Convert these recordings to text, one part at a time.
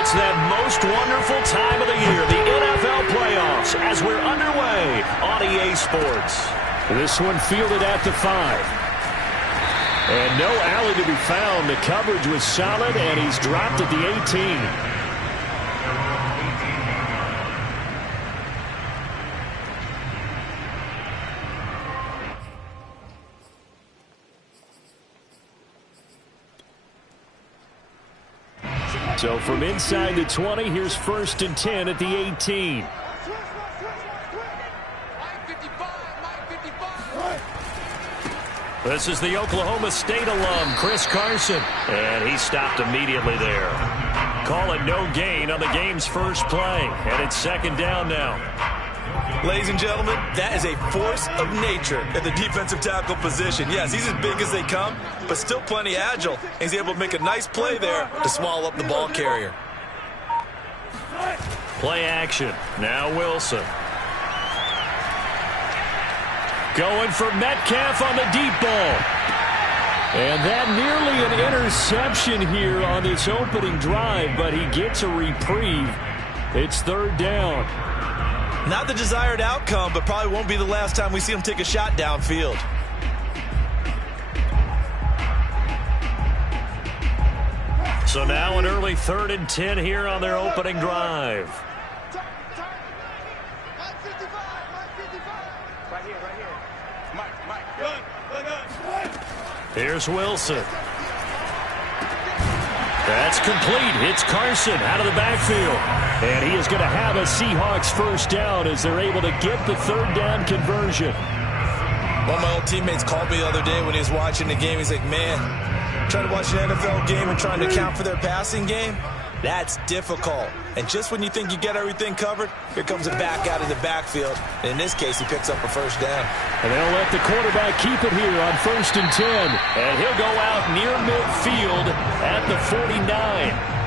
It's that most wonderful time of the year, the NFL playoffs, as we're underway on EA Sports. This one fielded at the 5. And no alley to be found. The coverage was solid, and he's dropped at the 18. So from inside the 20, here's 1st and 10 at the 18. This is the Oklahoma State alum, Chris Carson. And he stopped immediately there. Call it no gain on the game's first play. And it's 2nd down now. Ladies and gentlemen, that is a force of nature in the defensive tackle position. Yes, he's as big as they come, but still plenty agile. He's able to make a nice play there to swallow up the ball carrier. Play action. Now Wilson. Going for Metcalf on the deep ball. And that nearly an interception here on this opening drive, but he gets a reprieve. It's 3rd down. Not the desired outcome, but probably won't be the last time we see him take a shot downfield. So now an early 3rd and 10 here on their opening drive. Here's Wilson. That's complete. It's Carson out of the backfield. And he is going to have a Seahawks 1st down as they're able to get the 3rd down conversion. One of my old teammates called me the other day when he was watching the game. He's like, man, trying to watch an NFL game and trying to account for their passing game, that's difficult. And just when you think you get everything covered, here comes a back out of the backfield. And in this case, he picks up a 1st down. And they'll let the quarterback keep it here on 1st and 10. And he'll go out near midfield at the 49.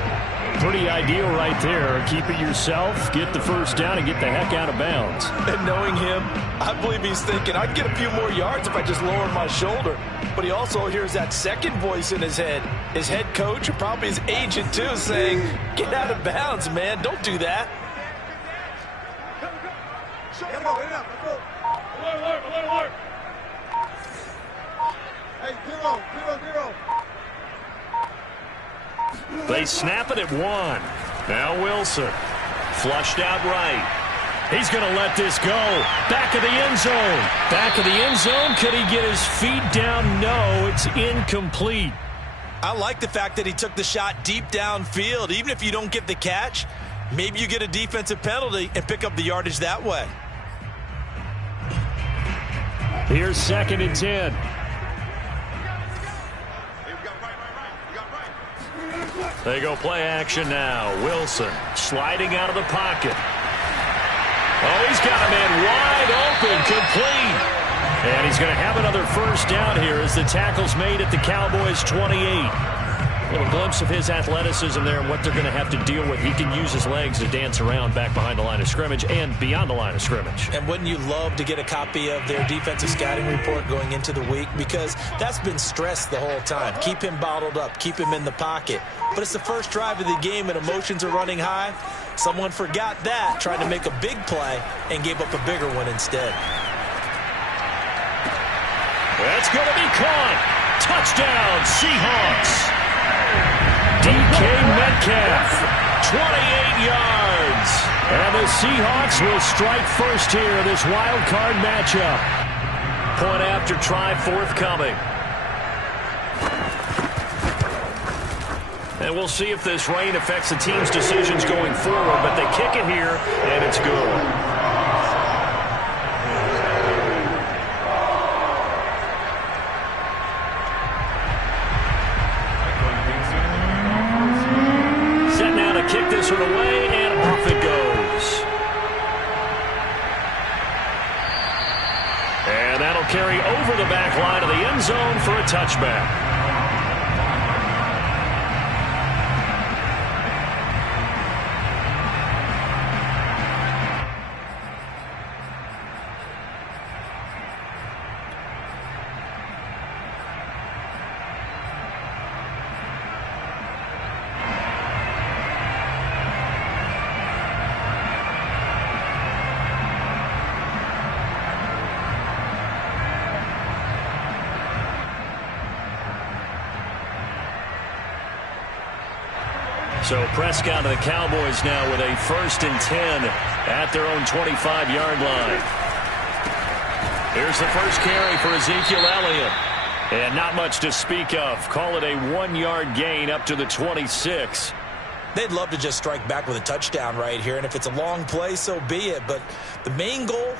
Pretty ideal right there. Keep it yourself, get the 1st down, and get the heck out of bounds. And knowing him, I believe he's thinking, I'd get a few more yards if I just lower my shoulder. But he also hears that second voice in his head. His head coach, or probably his agent too, saying, get out of bounds, man. Don't do that. They snap it at 1. Now Wilson. Flushed out right. He's going to let this go. Back of the end zone. Back of the end zone. Could he get his feet down? No, it's incomplete. I like the fact that he took the shot deep downfield. Even if you don't get the catch, maybe you get a defensive penalty and pick up the yardage that way. Here's 2nd and 10. They go play action now. Wilson sliding out of the pocket. Oh, he's got a man wide open, complete. And he's going to have another 1st down here as the tackle's made at the Cowboys' 28. A little glimpse of his athleticism there and what they're going to have to deal with. He can use his legs to dance around back behind the line of scrimmage and beyond the line of scrimmage. And wouldn't you love to get a copy of their defensive scouting report going into the week? Because that's been stressed the whole time. Keep him bottled up. Keep him in the pocket. But it's the first drive of the game and emotions are running high. Someone forgot that, trying to make a big play, and gave up a bigger one instead. That's going to be caught. Touchdown, Seahawks. DK Metcalf, 28 yards. And the Seahawks will strike first here in this wild card matchup. Point after try forthcoming. And we'll see if this rain affects the team's decisions going forward, but they kick it here, and it's good. Kick this one away, and off it goes. And that'll carry over the back line of the end zone for a touchback. So Prescott and the Cowboys now with a 1st and 10 at their own 25-yard line. Here's the first carry for Ezekiel Elliott. And not much to speak of. Call it a 1-yard gain up to the 26. They'd love to just strike back with a touchdown right here, and if it's a long play, so be it. But the main goal,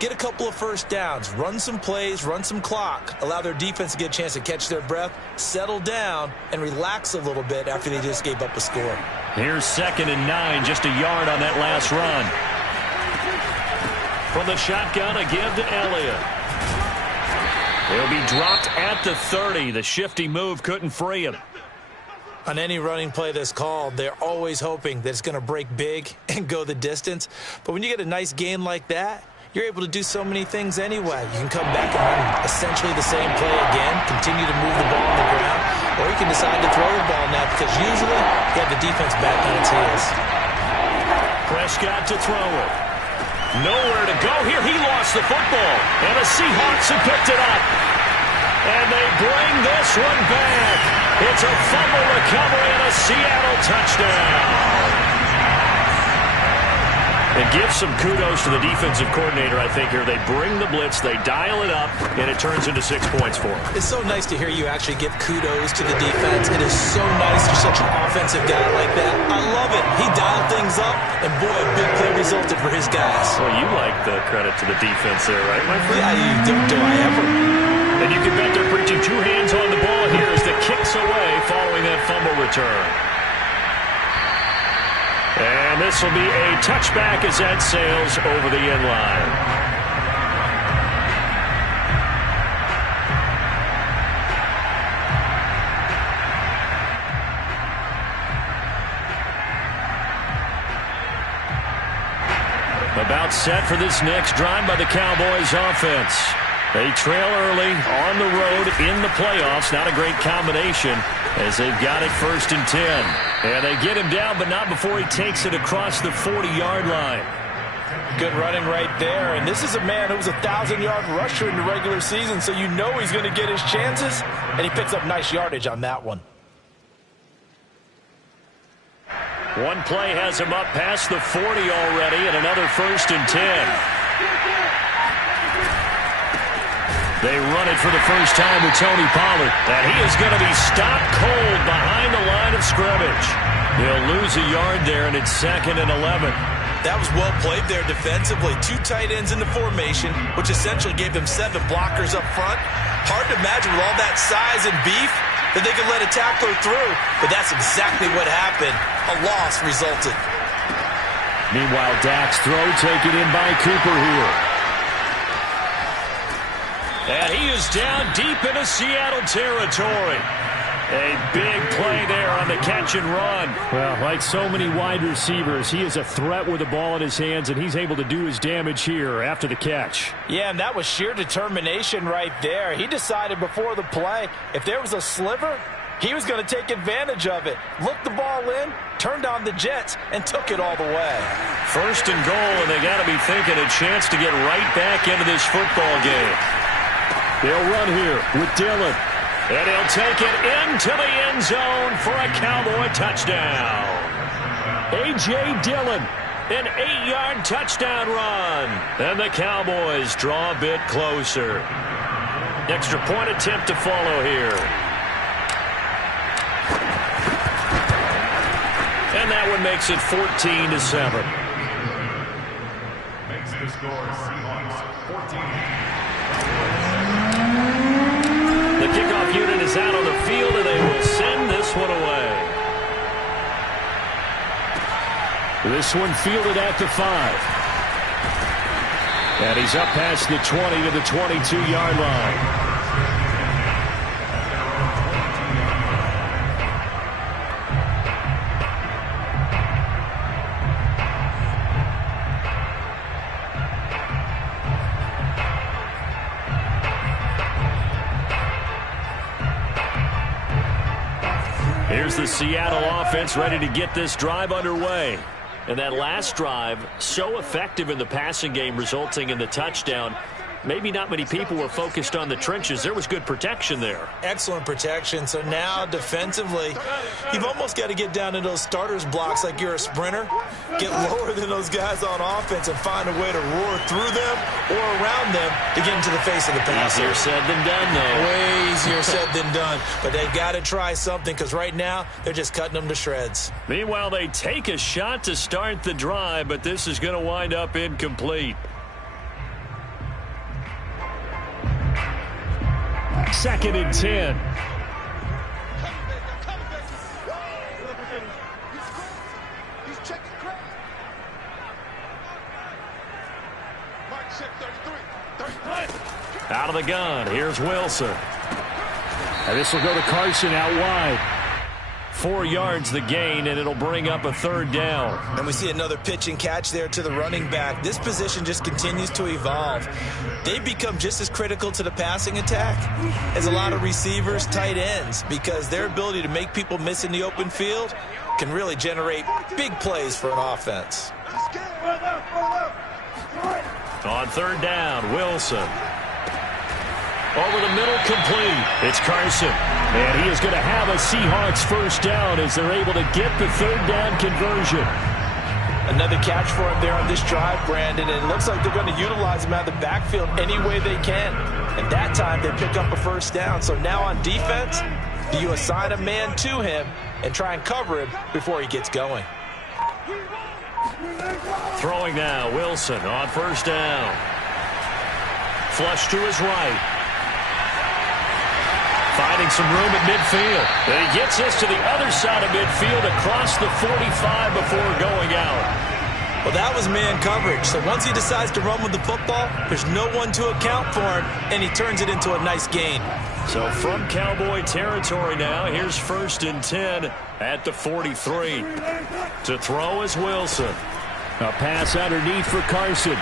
get a couple of first downs, run some plays, run some clock, allow their defense to get a chance to catch their breath, settle down, and relax a little bit after they just gave up a score. Here's 2nd and 9, just a yard on that last run. From the shotgun, a give to Elliott. He'll be dropped at the 30. The shifty move couldn't free him. On any running play that's called, they're always hoping that it's going to break big and go the distance. But when you get a nice gain like that, you're able to do so many things anyway. You can come back and run essentially the same play again, continue to move the ball on the ground, or you can decide to throw the ball now because usually you have the defense back on its heels. Prescott to throw it. Nowhere to go here. He lost the football. And the Seahawks have picked it up. And they bring this one back. It's a fumble recovery and a Seattle touchdown. And give some kudos to the defensive coordinator, I think, here. They bring the blitz, they dial it up, and it turns into 6 points for them. It's so nice to hear you actually give kudos to the defense. It is so nice you're such an offensive guy like that. I love it. He dialed things up, and boy, a big play resulted for his guys. Well, you like the credit to the defense there, right, my friend? Yeah, do I ever. And you can bet they're preaching 2 hands on the ball here as the kicks away following that fumble return. And this will be a touchback as that sails over the end line. About set for this next drive by the Cowboys offense. They trail early on the road in the playoffs. Not a great combination as they've got it 1st and 10. And they get him down, but not before he takes it across the 40-yard line. Good running right there. And this is a man who was a 1,000-yard rusher in the regular season, so you know he's going to get his chances. And he picks up nice yardage on that one. One play has him up past the 40 already, and another 1st and 10. They run it for the first time with Tony Pollard. And he is going to be stopped cold behind the line of scrimmage. He'll lose a yard there, and it's 2nd and 11. That was well played there defensively. 2 tight ends in the formation, which essentially gave them 7 blockers up front. Hard to imagine with all that size and beef that they could let a tackler through. But that's exactly what happened. A loss resulted. Meanwhile, Dak's throw taken in by Cooper here. And he is down deep into Seattle territory. A big play there on the catch and run. Well, like so many wide receivers, he is a threat with the ball in his hands, and he's able to do his damage here after the catch. Yeah, and that was sheer determination right there. He decided before the play, if there was a sliver, he was going to take advantage of it. Looked the ball in, turned on the jets, and took it all the way. 1st and goal, and they got to be thinking a chance to get right back into this football game. They'll run here with Dillon. And he'll take it into the end zone for a Cowboy touchdown. A.J. Dillon, an 8-yard touchdown run. And the Cowboys draw a bit closer. Extra point attempt to follow here. And that one makes it 14-7. Makes the score Seahawks 14. The kickoff unit is out on the field, and they will send this one away. This one fielded at the 5. And he's up past the 20 to the 22-yard line. Here's the Seattle offense ready to get this drive underway. And that last drive, so effective in the passing game, resulting in the touchdown. maybe not many people were focused on the trenches. There was good protection there. Excellent protection. So now defensively, you've almost got to get down into those starters blocks like you're a sprinter, get lower than those guys on offense and find a way to roar through them or around them to get into the face of the passer. Easier said than done, though. Way easier said than done. But they've got to try something because right now they're just cutting them to shreds. Meanwhile, they take a shot to start the drive, but this is going to wind up incomplete. 2nd and 10. Out of the gun, here's Wilson. And this will go to Carson out wide. 4 yards the gain, and it'll bring up a 3rd down. And we see another pitch and catch there to the running back. This position just continues to evolve. They become just as critical to the passing attack as a lot of receivers, tight ends, because their ability to make people miss in the open field can really generate big plays for an offense. On 3rd down, Wilson. Over the middle, complete. It's Carson. And he is going to have a Seahawks 1st down as they're able to get the 3rd down conversion. Another catch for him there on this drive, Brandon, and it looks like they're going to utilize him out of the backfield any way they can. And that time they pick up a 1st down. So now on defense, do you assign a man to him and try and cover him before he gets going? Throwing now, Wilson on 1st down. Flush to his right. Finding some room at midfield. And he gets this to the other side of midfield across the 45 before going out. Well, that was man coverage. So once he decides to run with the football, there's no one to account for him, and he turns it into a nice gain. So from Cowboy territory now, here's 1st and 10 at the 43. To throw is Wilson. A pass underneath for Carson.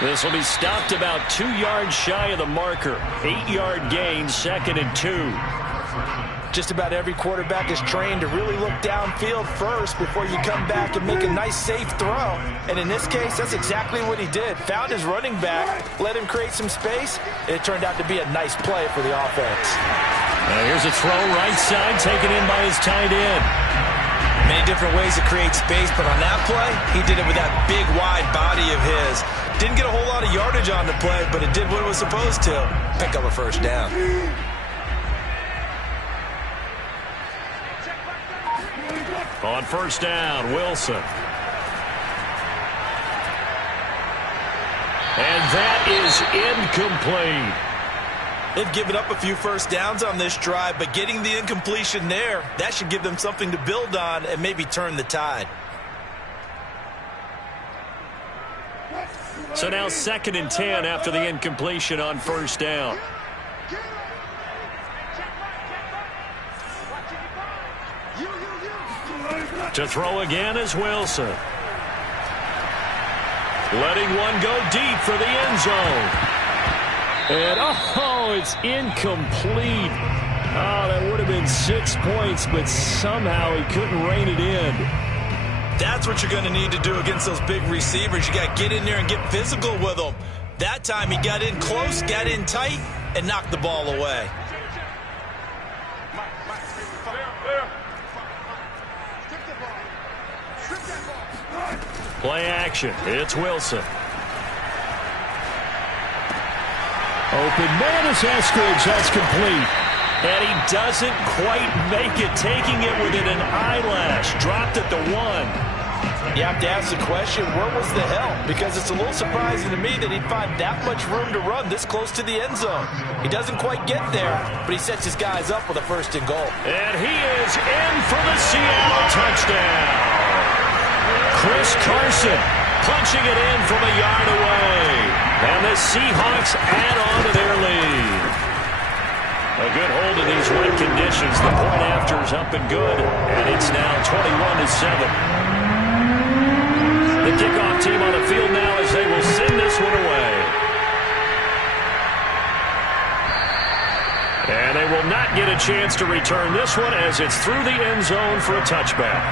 This will be stopped about 2 yards shy of the marker. 8-yard gain, 2nd and 2. Just about every quarterback is trained to really look downfield first before you come back and make a nice, safe throw. And in this case, that's exactly what he did. Found his running back, let him create some space, and it turned out to be a nice play for the offense. Here's a throw right side, taken in by his tight end. Many different ways to create space, but on that play, he did it with that big, wide body of his. Didn't get a whole lot of yardage on the play, but it did what it was supposed to. Pick up a 1st down. On 1st down, Wilson. And that is incomplete. They've given up a few 1st downs on this drive, but getting the incompletion there, that should give them something to build on and maybe turn the tide. So now 2nd and 10 after the incompletion on 1st down. To throw again is Wilson. Letting one go deep for the end zone. And, it's incomplete. That would have been 6 points, but somehow he couldn't rein it in. That's what you're going to need to do against those big receivers. You got to get in there and get physical with them. That time he got in close, got in tight, and knocked the ball away. Play action. It's Wilson. Open man is Eskridge. That's complete. And he doesn't quite make it, taking it within an eyelash. Dropped at the 1. You have to ask the question, where was the help? Because it's a little surprising to me that he'd find that much room to run this close to the end zone. He doesn't quite get there, but he sets his guys up with a 1st and goal. And he is in for the Seattle touchdown. Chris Carson punching it in from a yard away. And the Seahawks add on to their lead. A good hold in these wet conditions. The point after is up and good, and it's now 21-7. The kickoff team on the field now as they will send this one away. And they will not get a chance to return this one as it's through the end zone for a touchback.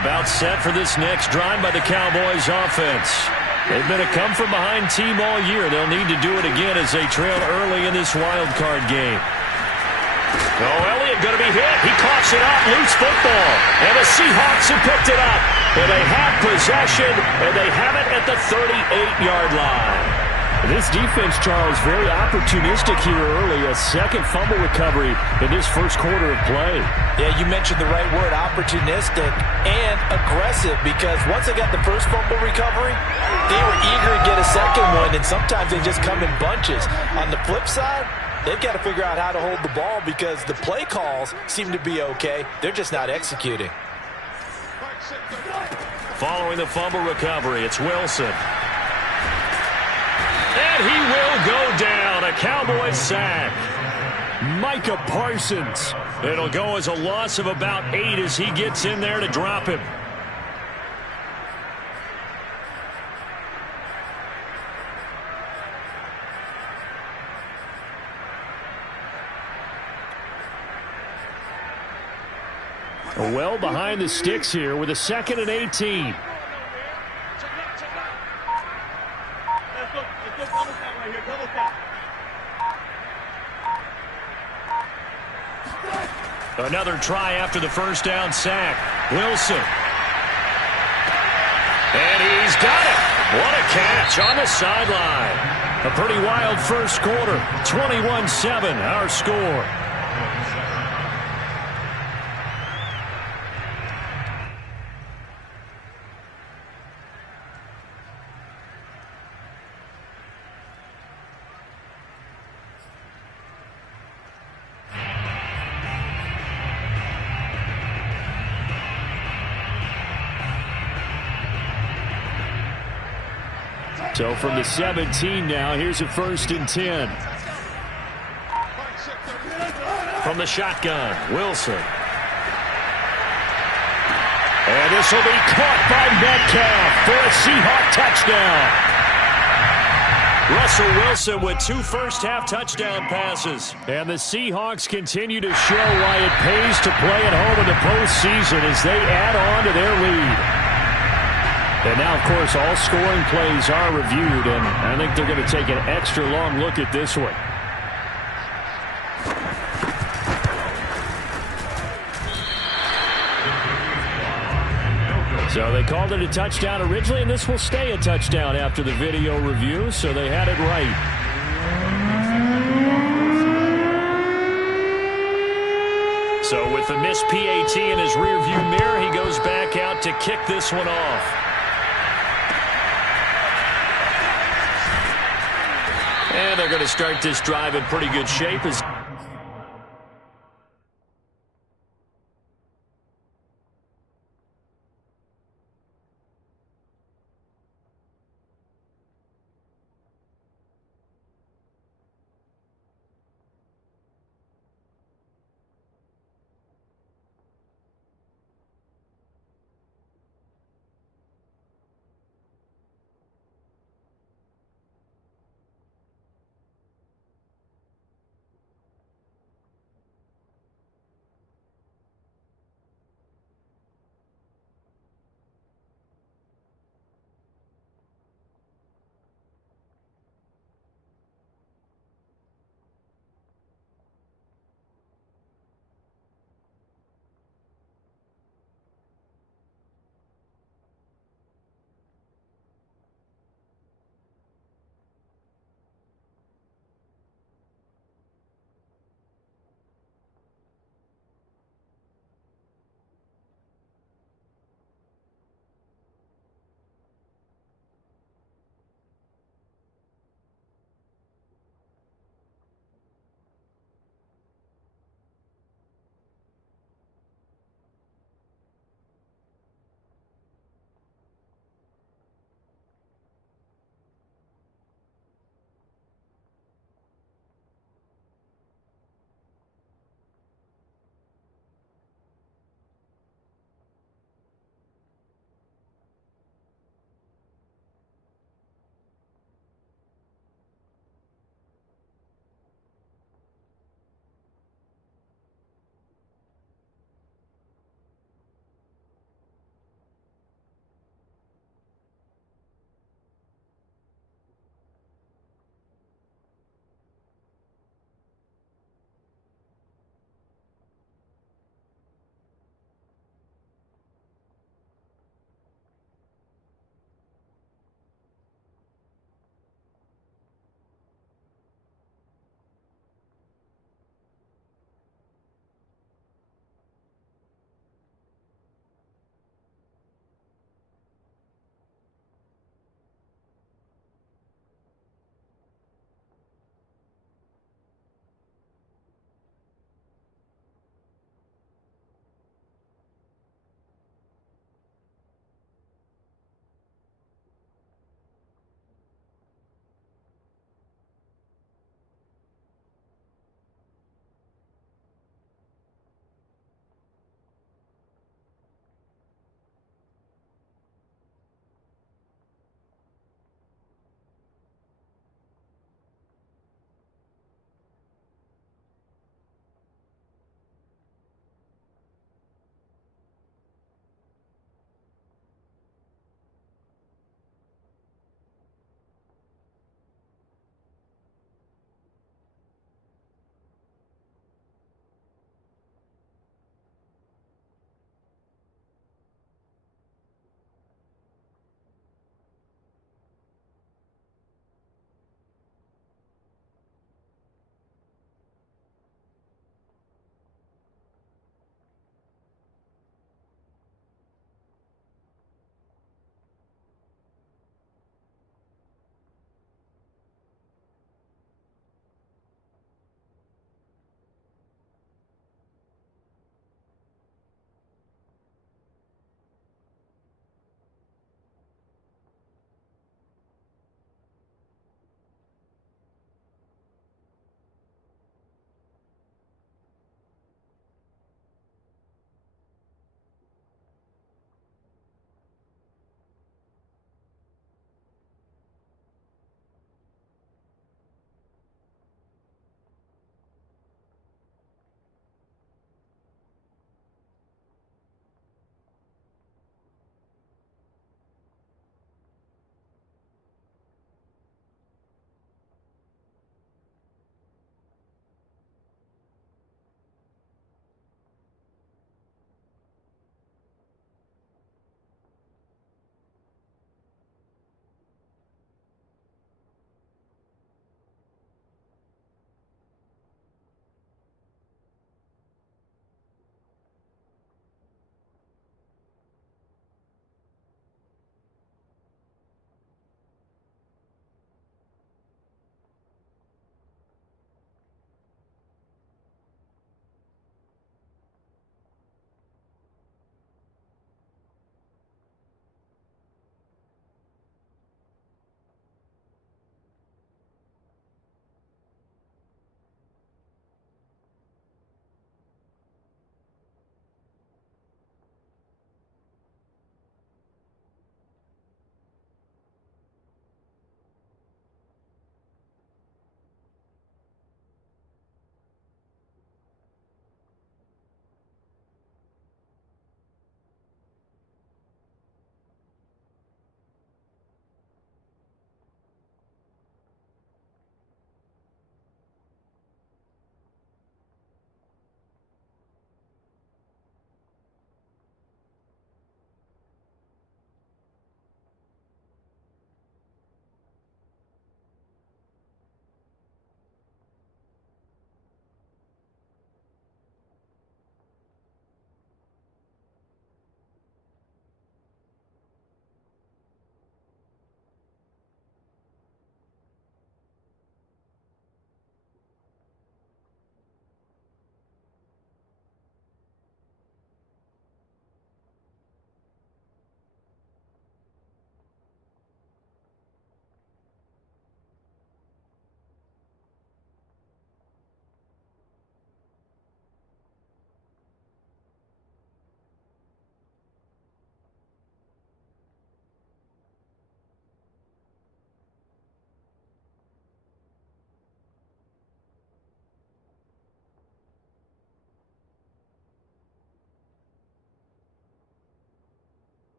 About set for this next drive by the Cowboys offense. They've been a come-from-behind team all year. They'll need to do it again as they trail early in this wild card game. Oh, Elliott going to be hit. He coughs it up. Loose football. And the Seahawks have picked it up. And they have possession, and they have it at the 38-yard line. This defense, Charles, very opportunistic here early. A second fumble recovery in this first quarter of play. Yeah, you mentioned the right word, opportunistic and aggressive, because once they got the first fumble recovery, they were eager to get a second one, and sometimes they just come in bunches. On the flip side, they've got to figure out how to hold the ball because the play calls seem to be okay. They're just not executing. Following the fumble recovery, it's Wilson. And he will go down. A Cowboys sack. Micah Parsons. It'll go as a loss of about 8 as he gets in there to drop him. Well behind the sticks here with a 2nd and 18. Another try after the first down sack. Wilson. And he's got it. What a catch on the sideline. A pretty wild first quarter. 21-7 our score. So from the 17 now, here's a 1st and 10. From the shotgun, Wilson. And this will be caught by Metcalf for a Seahawk touchdown. Russell Wilson with 2 first-half touchdown passes. And the Seahawks continue to show why it pays to play at home in the postseason as they add on to their lead. And now, of course, all scoring plays are reviewed, and I think they're going to take an extra long look at this one. So they called it a touchdown originally, and this will stay a touchdown after the video review, so they had it right. So with the missed PAT in his rearview mirror, he goes back out to kick this one off. And they're going to start this drive in pretty good shape as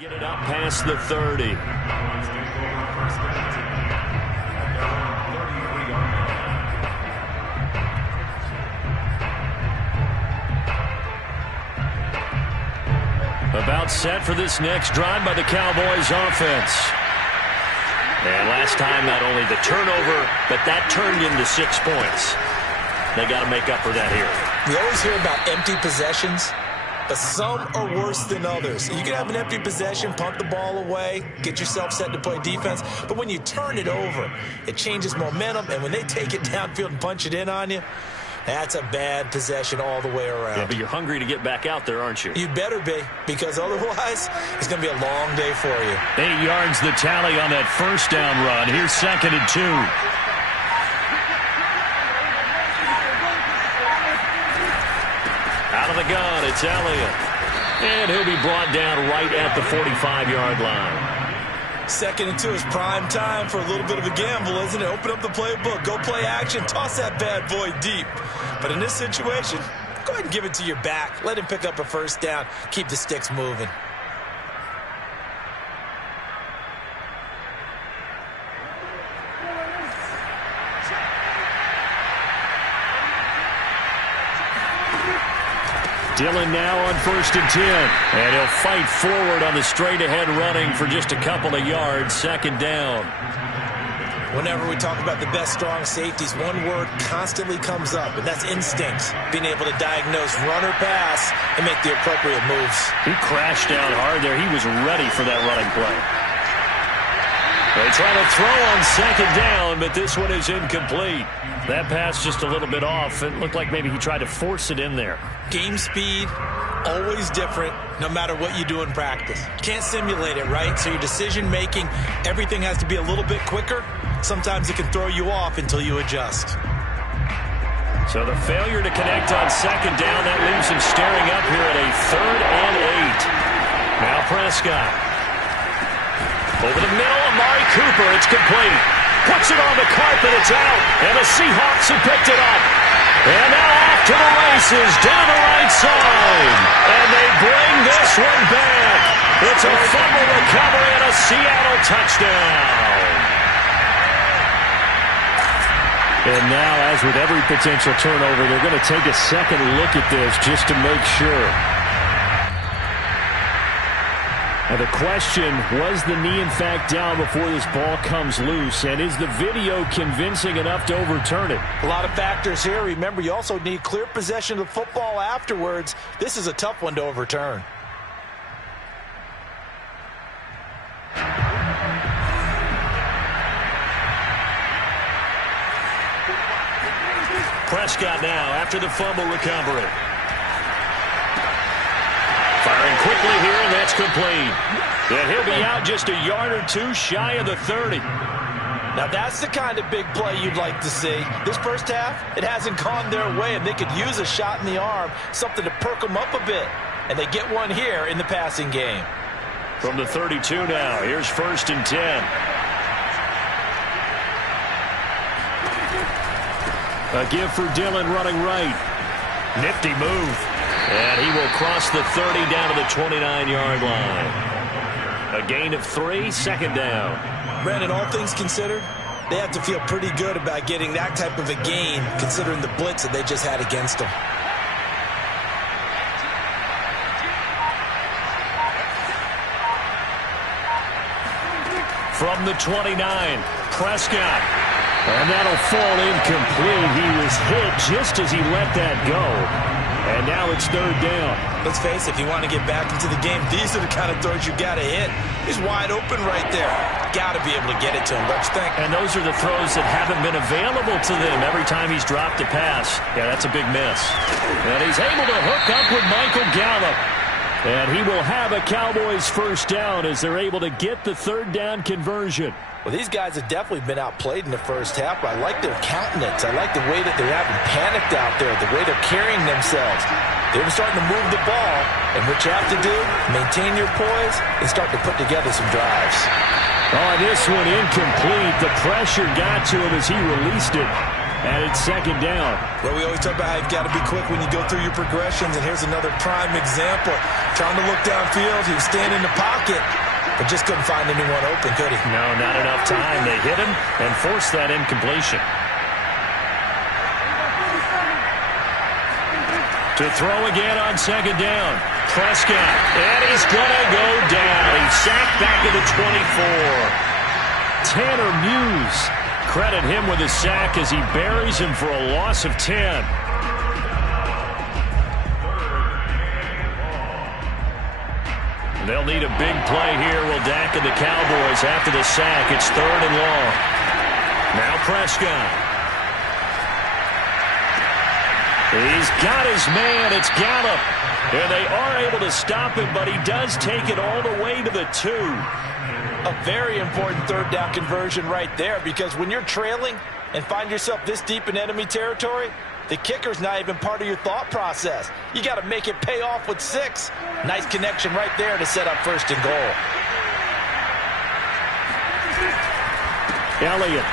Get it up past the 30. About set for this next drive by the Cowboys offense. And last time, not only the turnover, but that turned into 6 points. They got to make up for that here. We always hear about empty possessions, but some are worse than others. You can have an empty possession, punt the ball away, get yourself set to play defense, but when you turn it over, it changes momentum, and when they take it downfield and punch it in on you, that's a bad possession all the way around. Yeah, but you're hungry to get back out there, aren't you? You better be, because otherwise, it's going to be a long day for you. 8 yards the tally on that first down run. Here's 2nd and 2. Out of the gun, it's Elliott. And he'll be brought down right at the 45-yard line. 2nd and 2 is prime time for a little bit of a gamble, isn't it? Open up the playbook, go play action, toss that bad boy deep. But in this situation, go ahead and give it to your back. Let him pick up a first down. Keep the sticks moving. Dillon now on 1st and 10. And he'll fight forward on the straight-ahead running for just a couple of yards. 2nd down. Whenever we talk about the best strong safeties, one word constantly comes up, and that's instinct. Being able to diagnose run or pass and make the appropriate moves. He crashed down hard there. He was ready for that running play. They try to throw on 2nd down, but this one is incomplete. That pass just a little bit off. It looked like maybe he tried to force it in there. Game speed, always different, no matter what you do in practice. Can't simulate it, right? So your decision-making, everything has to be a little bit quicker. Sometimes it can throw you off until you adjust. So the failure to connect on 2nd down, that leaves him staring up here at a 3rd and 8. Now Prescott. Over the middle, Amari Cooper, it's complete. Puts it on the carpet, it's out. And the Seahawks have picked it up. And now off to the races, down the right side. And they bring this one back. It's a fumble recovery and a Seattle touchdown. And now, as with every potential turnover, they're going to take a second look at this just to make sure. Now the question, was the knee in fact down before this ball comes loose? And is the video convincing enough to overturn it? A lot of factors here. Remember, you also need clear possession of the football afterwards. This is a tough one to overturn. Prescott now after the fumble recovery. Firing quickly here, and that's complete. And he'll be out just a yard or two shy of the 30. Now that's the kind of big play you'd like to see. This first half, it hasn't gone their way, and they could use a shot in the arm, something to perk them up a bit. And they get one here in the passing game. From the 32 now, here's 1st and 10. A give for Dillon running right. Nifty move. And he will cross the 30 down to the 29-yard line. A gain of 3, 2nd down. Brandon, all things considered, they have to feel pretty good about getting that type of a gain, considering the blitz that they just had against them. From the 29, Prescott. And that'll fall incomplete. He was hit just as he let that go. And now it's 3rd down. Let's face it, if you want to get back into the game, these are the kind of throws you got to hit. He's wide open right there. Got to be able to get it to him, don't you think? And those are the throws that haven't been available to them every time he's dropped a pass. Yeah, that's a big miss. And he's able to hook up with Michael Gallup. And he will have a Cowboys first down as they're able to get the 3rd down conversion. Well, these guys have definitely been outplayed in the first half, but I like their countenance. I like the way that they haven't panicked out there, the way they're carrying themselves. They're starting to move the ball, and what you have to do, maintain your poise and start to put together some drives. Oh, this one incomplete. The pressure got to him as he released it. And it's second down. Well, we always talk about how you've got to be quick when you go through your progressions, and here's another prime example. Trying to look downfield, he was standing in the pocket, but just couldn't find anyone open, could he? No, not enough time. They hit him and forced that incompletion. To throw again on second down. Prescott, and he's going to go down. He's sacked back at the 24. Tanner Muse, credit him with a sack as he buries him for a loss of 10. They'll need a big play here. Will Dak and the Cowboys after the sack. It's 3rd and long. Now Prescott. He's got his man. It's Gallup. And they are able to stop him, but he does take it all the way to the 2. A very important third down conversion right there, because when you're trailing and find yourself this deep in enemy territory, the kicker's not even part of your thought process. You got to make it pay off with 6. Nice connection right there to set up 1st and goal. Elliott.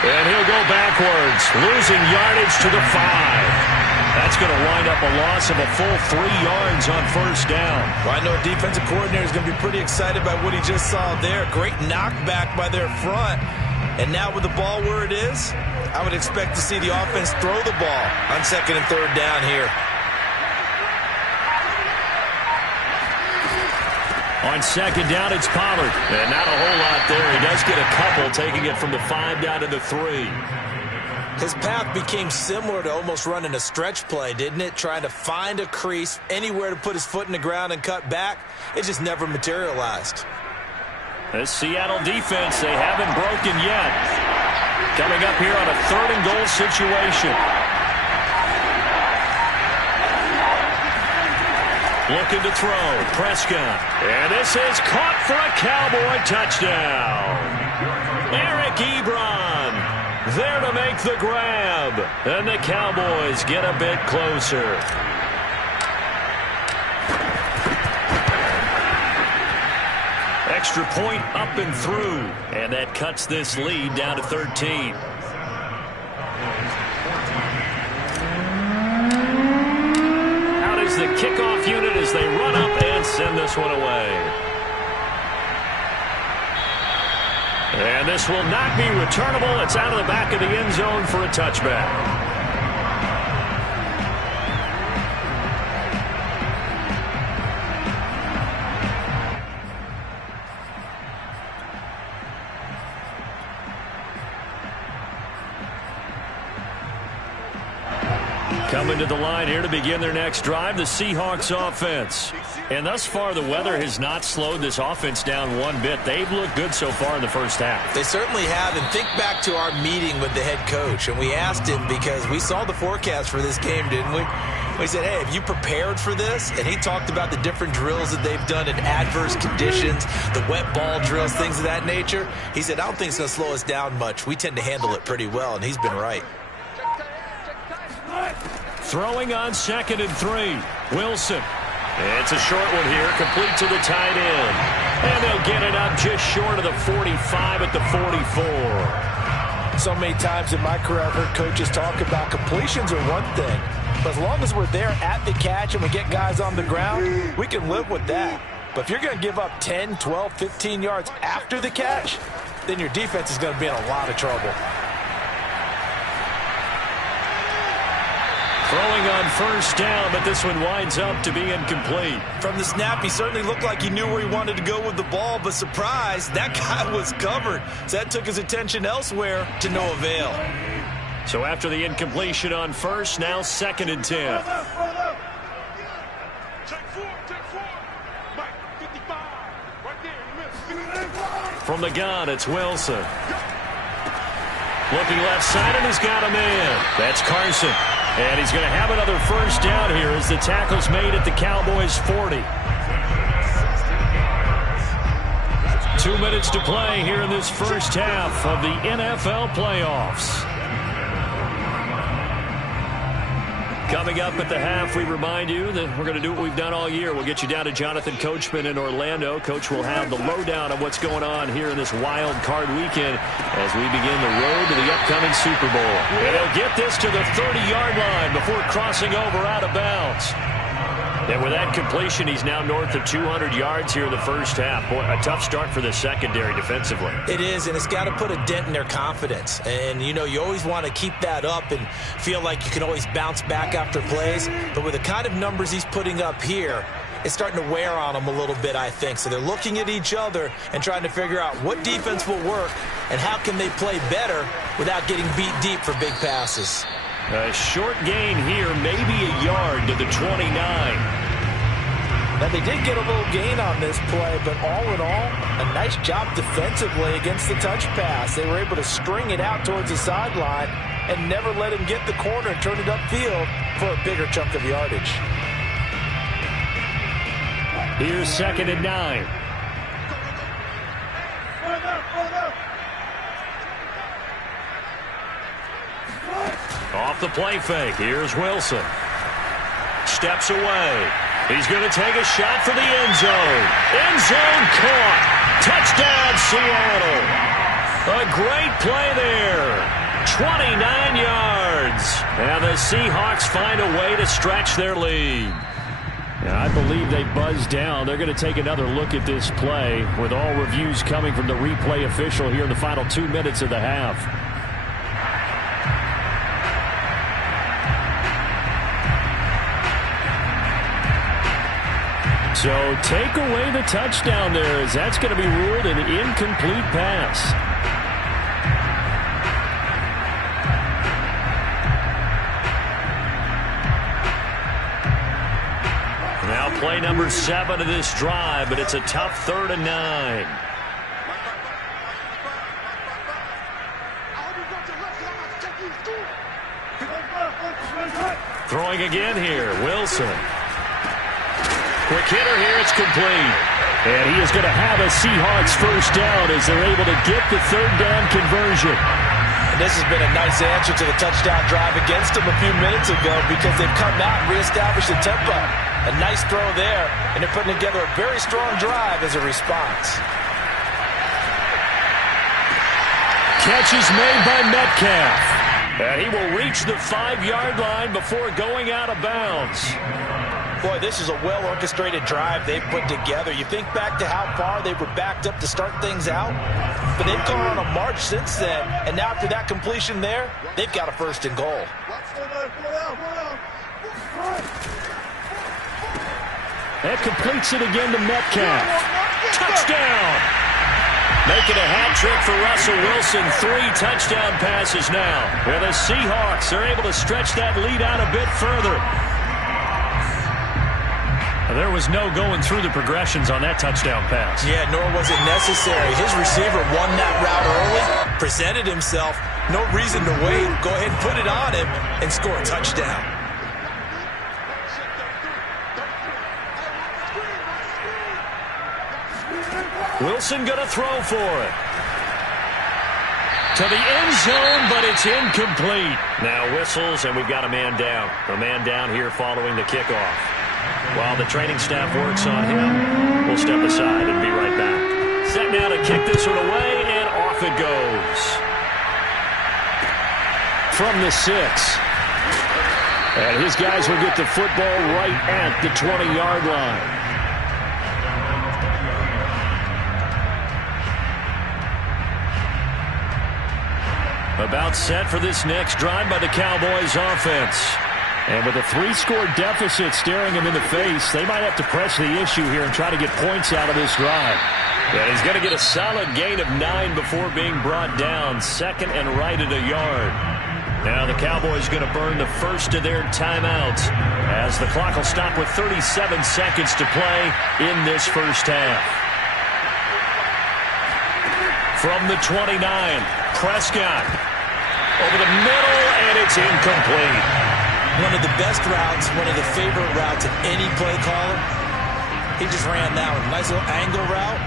And he'll go backwards, losing yardage to the 5. That's going to wind up a loss of a full 3 yards on 1st down. Well, I know a defensive coordinator is going to be pretty excited by what he just saw there. Great knockback by their front. And now with the ball where it is, I would expect to see the offense throw the ball on 2nd and 3rd down here. On 2nd down, it's Pollard. And not a whole lot there. He does get a couple, taking it from the 5 down to the 3. His path became similar to almost running a stretch play, didn't it? Trying to find a crease, anywhere to put his foot in the ground and cut back. It just never materialized. This Seattle defense, they haven't broken yet. Coming up here on a 3rd and goal situation. Looking to throw. Prescott. And this is caught for a Cowboy touchdown. Eric Ebron there to make the grab. And the Cowboys get a bit closer. Extra point up and through. And that cuts this lead down to 13. The kickoff unit as they run up and send this one away. And this will not be returnable. It's out of the back of the end zone for a touchback. Coming to the line here to begin their next drive, the Seahawks offense. And thus far, the weather has not slowed this offense down one bit. They've looked good so far in the first half. They certainly have. And think back to our meeting with the head coach. And we asked him, because we saw the forecast for this game, didn't we? We said, hey, have you prepared for this? And he talked about the different drills that they've done in adverse conditions, the wet ball drills, things of that nature. He said, I don't think it's going to slow us down much. We tend to handle it pretty well, and he's been right. Throwing on 2nd and 3. Wilson. It's a short one here, complete to the tight end. And they'll get it up just short of the 45 at the 44. So many times in my career, I've heard coaches talk about completions are one thing. But as long as we're there at the catch and we get guys on the ground, we can live with that. But if you're going to give up 10, 12, 15 yards after the catch, then your defense is going to be in a lot of trouble. Throwing on 1st down, but this one winds up to be incomplete. From the snap, he certainly looked like he knew where he wanted to go with the ball, but surprise, that guy was covered. So that took his attention elsewhere to no avail. So after the incompletion on 1st, now 2nd and 10. From the gun, it's Wilson. Looking left side, and he's got a man. That's Carson. And he's going to have another 1st down here as the tackle's made at the Cowboys' 40. 2 minutes to play here in this first half of the NFL playoffs. Coming up at the half, we remind you that we're going to do what we've done all year. We'll get you down to Jonathan Coachman in Orlando. Coach will have the lowdown of what's going on here in this wild card weekend as we begin the road to the upcoming Super Bowl. And he'll get this to the 30-yard line before crossing over out of bounds. And with that completion, he's now north of 200 yards here in the first half. Boy, a tough start for the secondary defensively. It is, and it's got to put a dent in their confidence. And, you know, you always want to keep that up and feel like you can always bounce back after plays. But with the kind of numbers he's putting up here, it's starting to wear on them a little bit, I think. So they're looking at each other and trying to figure out what defense will work and how can they play better without getting beat deep for big passes. A short gain here, maybe a yard to the 29. Now, they did get a little gain on this play, but all in all, a nice job defensively against the touch pass. They were able to string it out towards the sideline and never let him get the corner and turn it upfield for a bigger chunk of yardage. Here's 2nd and 9. Off the play fake. Here's Wilson. Steps away. He's going to take a shot for the end zone. End zone caught. Touchdown, Seattle. A great play there. 29 yards. And the Seahawks find a way to stretch their lead. And I believe they buzzed down. They're going to take another look at this play with all reviews coming from the replay official here in the final 2 minutes of the half. So take away the touchdown there, as that's going to be ruled an incomplete pass. Now play number 7 of this drive, but it's a tough 3rd and 9. Throwing again here, Wilson. Quick hitter here, it's complete. And he is going to have a Seahawks first down as they're able to get the 3rd down conversion. And this has been a nice answer to the touchdown drive against them a few minutes ago because they've come out and reestablished the tempo. A nice throw there, and they're putting together a very strong drive as a response. Catch is made by Metcalf. And he will reach the 5-yard line before going out of bounds. Boy, this is a well-orchestrated drive they've put together. You think back to how far they were backed up to start things out, but they've gone on a march since then, and now after that completion there, they've got a 1st and goal. That completes it again to Metcalf. Touchdown! Making a hat trick for Russell Wilson. 3 touchdown passes now. And the Seahawks are able to stretch that lead out a bit further. There was no going through the progressions on that touchdown pass. Yeah, nor was it necessary. His receiver won that route early, presented himself. No reason to wait. Go ahead and put it on him and score a touchdown. Wilson going to throw for it. To the end zone, but it's incomplete. Now whistles, and we've got a man down. A man down here following the kickoff. While the training staff works on him, we'll step aside and be right back. Set now to kick this one away, and off it goes. From the 6. And his guys will get the football right at the 20-yard line. About set for this next drive by the Cowboys offense. And with a 3-score deficit staring him in the face, they might have to press the issue here and try to get points out of this drive. And he's going to get a solid gain of 9 before being brought down. 2nd and right at a yard. Now the Cowboys going to burn the first of their timeouts as the clock will stop with 37 seconds to play in this first half. From the 29, Prescott over the middle, and it's incomplete. One of the best routes, one of the favorite routes of any play caller. He just ran that one. Nice little angle route.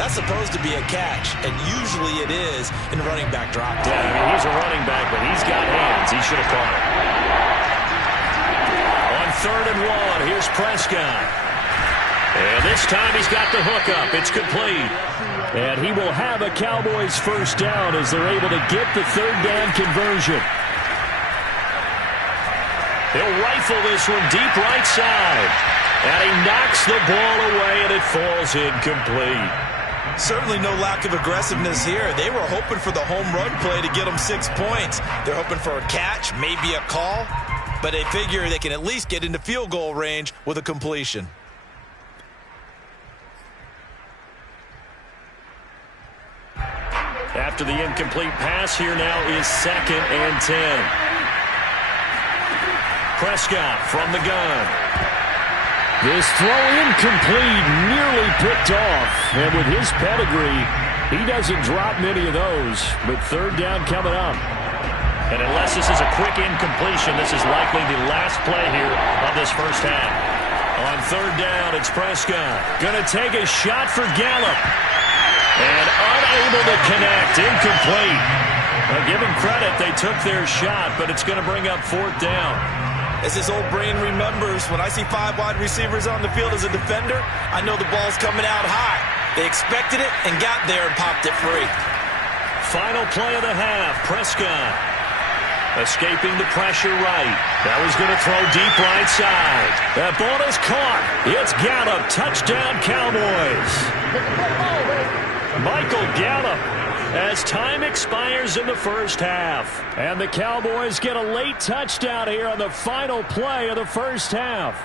That's supposed to be a catch, and usually it is in running back drop down. Yeah, I mean, he's a running back, but he's got hands. He should have caught it. 3rd and 1. Here's Prescott. And this time he's got the hookup. It's complete. And he will have a Cowboys first down as they're able to get the 3rd down conversion. He'll rifle this one deep right side. And he knocks the ball away, and it falls incomplete. Certainly no lack of aggressiveness here. They were hoping for the home run play to get them 6 points. They're hoping for a catch, maybe a call. But they figure they can at least get into field goal range with a completion. After the incomplete pass, here now is 2nd and 10. Prescott from the gun. This throw incomplete, nearly picked off. And with his pedigree, he doesn't drop many of those. But 3rd down coming up. And unless this is a quick incompletion, this is likely the last play here of this first half. On 3rd down, it's Prescott. Going to take a shot for Gallup. And unable to connect, incomplete. Give him credit, they took their shot, but it's going to bring up 4th down. As his old brain remembers, when I see 5 wide receivers on the field as a defender, I know the ball's coming out high. They expected it and got there and popped it free. Final play of the half, Prescott. Escaping the pressure right. That was going to throw deep right side. That ball is caught. It's Gallup. Touchdown, Cowboys. Michael Gallup, as time expires in the first half. And the Cowboys get a late touchdown here on the final play of the first half.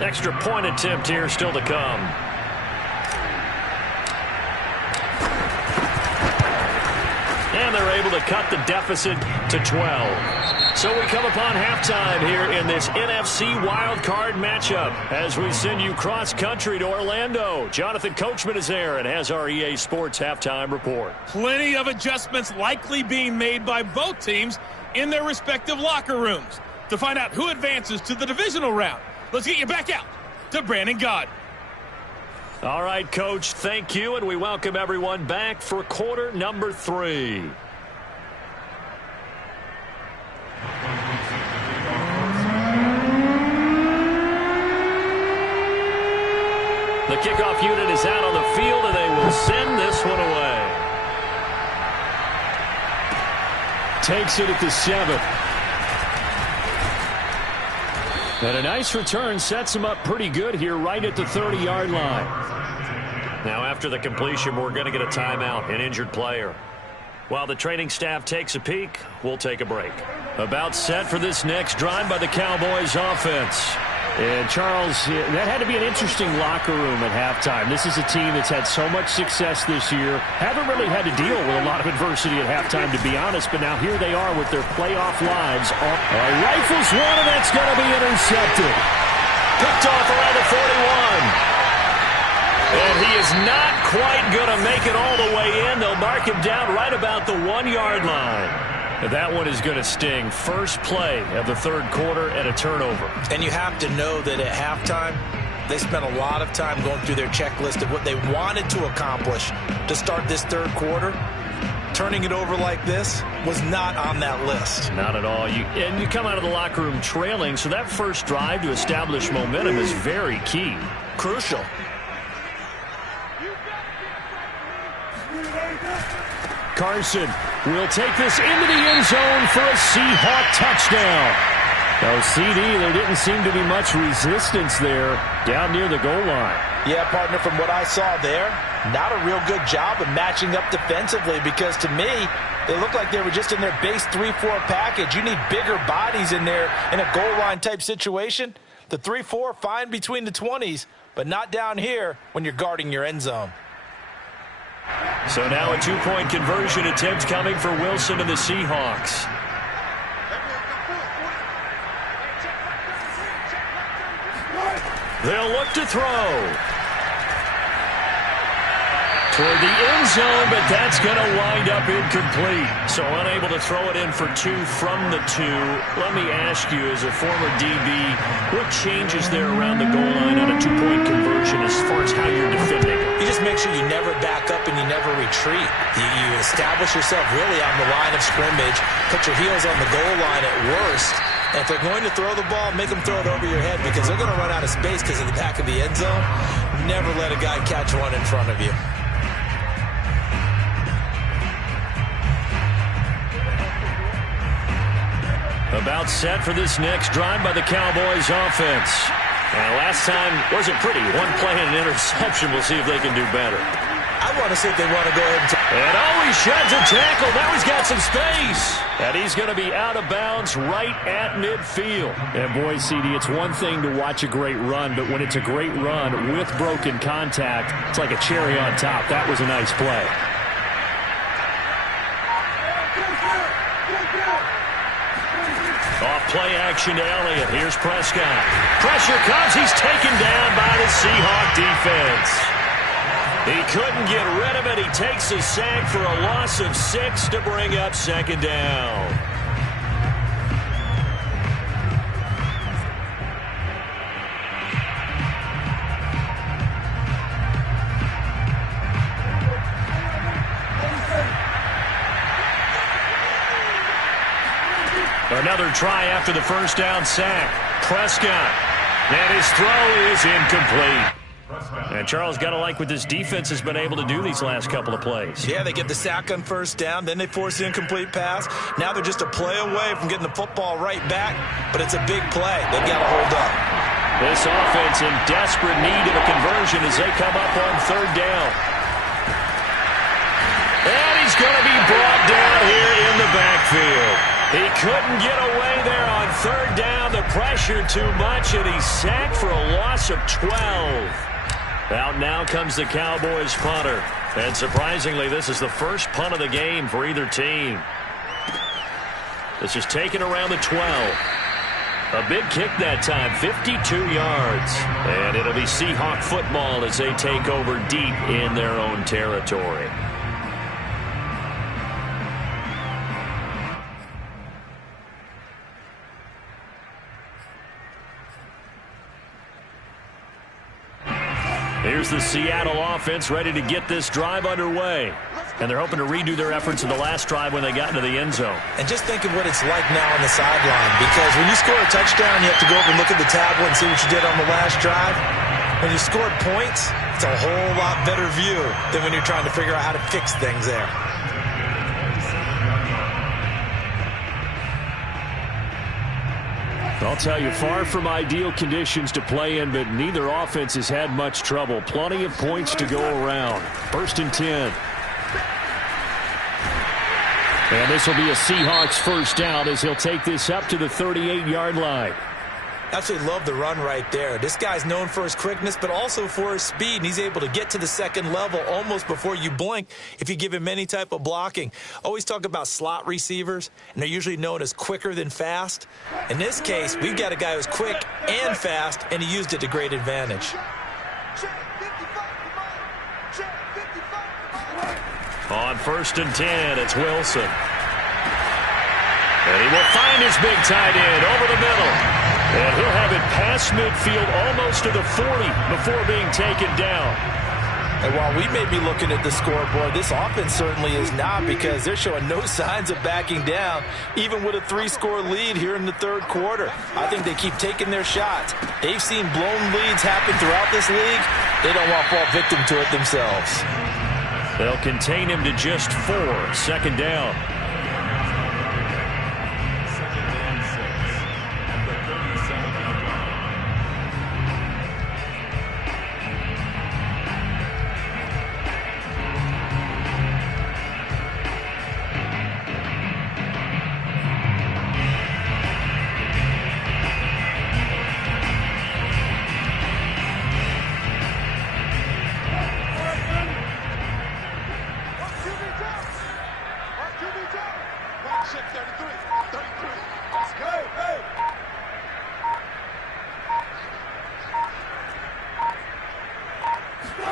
Extra point attempt here still to come. And they're able to cut the deficit to 12. So we come upon halftime here in this NFC wildcard matchup as we send you cross-country to Orlando. Jonathan Coachman is there and has our EA Sports halftime report. Plenty of adjustments likely being made by both teams in their respective locker rooms. To find out who advances to the divisional round, let's get you back out to Brandon Gaudin. All right, Coach, thank you, and we welcome everyone back for quarter number 3. The kickoff unit is out on the field, and they will send this one away. Takes it at the 7th. And a nice return sets him up pretty good here right at the 30-yard line. Now after the completion, we're going to get a timeout, an injured player. While the training staff takes a peek, we'll take a break. About set for this next drive by the Cowboys offense. And, Charles, that had to be an interesting locker room at halftime. This is a team that's had so much success this year. Haven't really had to deal with a lot of adversity at halftime, to be honest. But now here they are with their playoff lives. Rifles one, and that's going to be intercepted. Picked off around the 41. And he is not quite going to make it all the way in. They'll mark him down right about the 1-yard line. That one is going to sting. First play of the 3rd quarter and a turnover. And you have to know that at halftime, they spent a lot of time going through their checklist of what they wanted to accomplish to start this 3rd quarter. Turning it over like this was not on that list. Not at all. And you come out of the locker room trailing, so that first drive to establish momentum is very key. Crucial. Carson will take this into the end zone for a Seahawk touchdown. No, CD, there didn't seem to be much resistance there down near the goal line. Yeah, partner, from what I saw there, not a real good job of matching up defensively because to me, they look like they were just in their base 3-4 package. You need bigger bodies in there in a goal line type situation. The 3-4, fine between the 20s, but not down here when you're guarding your end zone. So now a 2-point conversion attempt coming for Wilson and the Seahawks. They'll look to throw. toward the end zone, but that's going to wind up incomplete. So unable to throw it in for 2 from the 2. Let me ask you, as a former DB, what changes there around the goal line on a 2-point conversion as far as how you're defending? You just make sure you never back up and you never retreat. You establish yourself really on the line of scrimmage, put your heels on the goal line at worst. And if they're going to throw the ball, make them throw it over your head because they're going to run out of space because of the back of the end zone. Never let a guy catch one in front of you. About set for this next drive by the Cowboys offense. And last time wasn't pretty. One play and an interception. We'll see if they can do better. I want to see if they want to go ahead and he sheds a tackle. Now he's got some space. And he's going to be out of bounds right at midfield. And boy, CD, it's one thing to watch a great run, but when it's a great run with broken contact, it's like a cherry on top. That was a nice play. Off play action to Elliott. Here's Prescott. Pressure comes. He's taken down by the Seahawk defense. He couldn't get rid of it. He takes a sack for a loss of 6 to bring up second down. Another try after the first down sack. Prescott. And his throw is incomplete. And Charles, got to like what this defense has been able to do these last couple of plays. Yeah, they get the sack on first down, then they force the incomplete pass. Now they're just a play away from getting the football right back, but it's a big play. They've got to hold up. This offense in desperate need of a conversion as they come up on third down. And he's going to be brought down here in the backfield. He couldn't get away there on third down. The pressure too much, and he's sacked for a loss of 12. Out now comes the Cowboys punter. And surprisingly, this is the first punt of the game for either team. This is taken around the 12. A big kick that time, 52 yards. And it'll be Seahawk football as they take over deep in their own territory. Here's the Seattle offense ready to get this drive underway. And they're hoping to redo their efforts in the last drive when they got into the end zone. And just think of what it's like now on the sideline. Because when you score a touchdown, you have to go over and look at the tablet and see what you did on the last drive. When you scored points, it's a whole lot better view than when you're trying to figure out how to fix things there. I'll tell you, far from ideal conditions to play in, but neither offense has had much trouble. Plenty of points to go around. 1st and 10. And this will be a Seahawks first down as he'll take this up to the 38-yard line. Absolutely love the run right there. This guy's known for his quickness, but also for his speed. And he's able to get to the second level almost before you blink if you give him any type of blocking. Always talk about slot receivers, and they're usually known as quicker than fast. In this case, we've got a guy who's quick and fast, and he used it to great advantage. On 1st and 10, it's Wilson. And he will find his big tight end over the middle. And he'll have it past midfield almost to the 40 before being taken down. And while we may be looking at the scoreboard, this offense certainly is not, because they're showing no signs of backing down, even with a 3-score lead here in the third quarter. I think they keep taking their shots. They've seen blown leads happen throughout this league. They don't want to fall victim to it themselves. They'll contain him to just 4. 2nd down.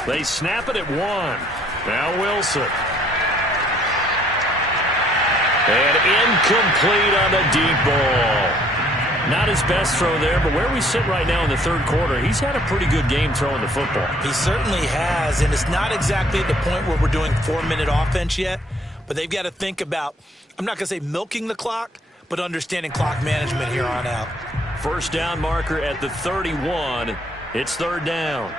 They snap it at 1. Now Wilson. And incomplete on the deep ball. Not his best throw there, but where we sit right now in the third quarter, he's had a pretty good game throwing the football. He certainly has, and it's not exactly at the point where we're doing 4-minute offense yet, but they've got to think about, I'm not going to say milking the clock, but understanding clock management here on out. First down marker at the 31. It's third down.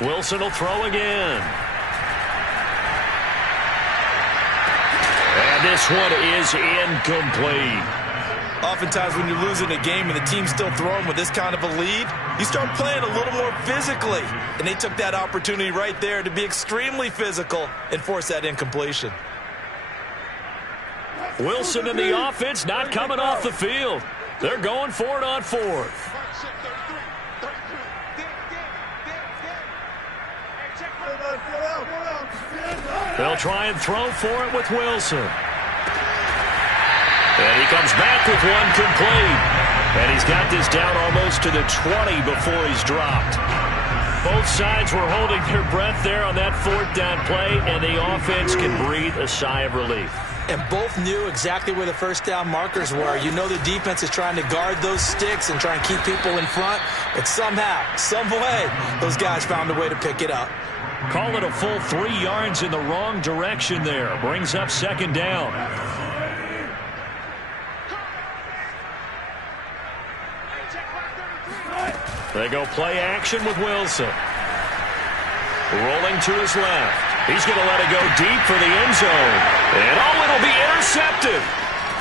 Wilson will throw again. And this one is incomplete. Oftentimes when you're losing a game and the team's still throwing with this kind of a lead, you start playing a little more physically. And they took that opportunity right there to be extremely physical and force that incompletion. Wilson and the offense not coming off the field. They're going for it on fourth. They'll try and throw for it with Wilson. And he comes back with one complete. And he's got this down almost to the 20 before he's dropped. Both sides were holding their breath there on that fourth down play, and the offense can breathe a sigh of relief. And both knew exactly where the first down markers were. You know the defense is trying to guard those sticks and try and keep people in front. But somehow, some way, those guys found a way to pick it up. Call it a full 3 yards in the wrong direction there. Brings up second down. They go play action with Wilson. Rolling to his left. He's going to let it go deep for the end zone. And it'll be intercepted.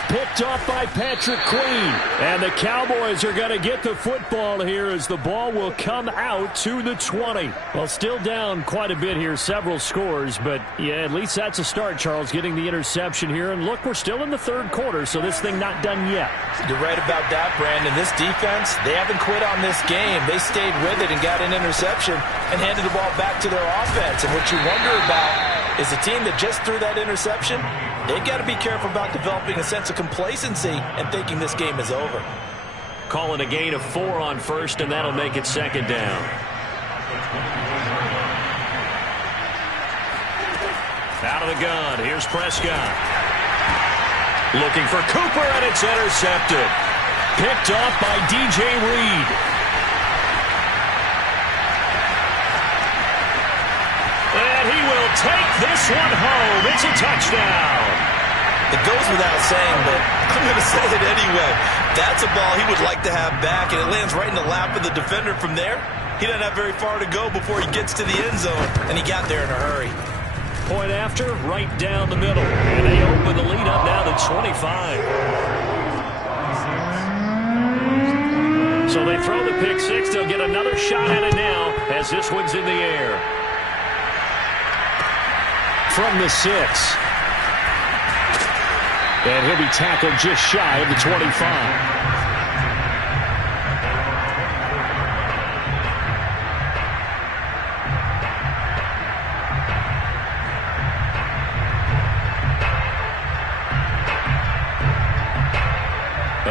Picked off by Patrick Queen. And the Cowboys are going to get the football here as the ball will come out to the 20. Well, still down quite a bit here, several scores. But, yeah, at least that's a start, Charles, getting the interception here. And, look, we're still in the third quarter, so this thing not done yet. You're right about that, Brandon. This defense, they haven't quit on this game. They stayed with it and got an interception and handed the ball back to their offense. And what you wonder about is a team that just threw that interception, they've got to be careful about developing a sense of complacency and thinking this game is over. Calling a gain of 4 on first, and that'll make it second down. Out of the gun, here's Prescott. Looking for Cooper, and it's intercepted. Picked off by DJ Reed. And he will take this one home. It's a touchdown. It goes without saying, but I'm going to say it anyway. That's a ball he would like to have back, and it lands right in the lap of the defender from there. He doesn't have very far to go before he gets to the end zone, and he got there in a hurry. Point after, right down the middle. And they open the lead up now to 25. So they throw the pick six. They'll get another shot at it now as this one's in the air. From the 6. And he'll be tackled just shy of the 25.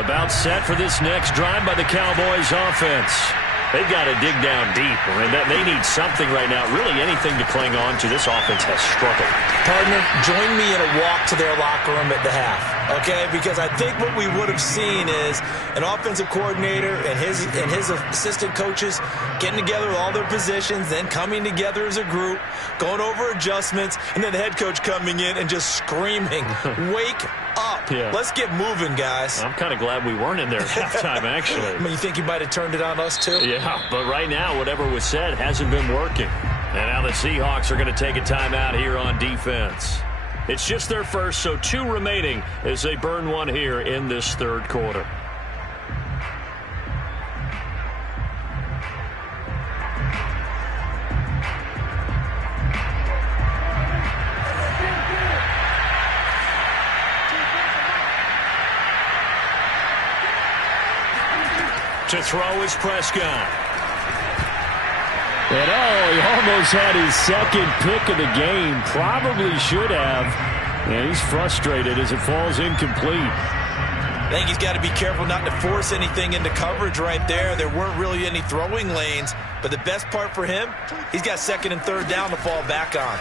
About set for this next drive by the Cowboys offense. They've got to dig down deep, and they need something right now. Really anything to cling on to. This offense has struggled. Partner, join me in a walk to their locker room at the half, okay? Because I think what we would have seen is an offensive coordinator and his assistant coaches getting together with all their positions, then coming together as a group, going over adjustments, and then the head coach coming in and just screaming, wake up. Yeah. Let's get moving, guys. I'm kind of glad we weren't in there at halftime, actually. I mean, you think you might have turned it on us, too? Yeah, but right now, whatever was said hasn't been working. And now the Seahawks are going to take a timeout here on defense. It's just their first, so 2 remaining as they burn one here in this third quarter. To throw is Prescott. And he almost had his second pick of the game. Probably should have. And he's frustrated as it falls incomplete. I think he's got to be careful not to force anything into coverage right there. There weren't really any throwing lanes, but the best part for him, he's got second and third down to fall back on.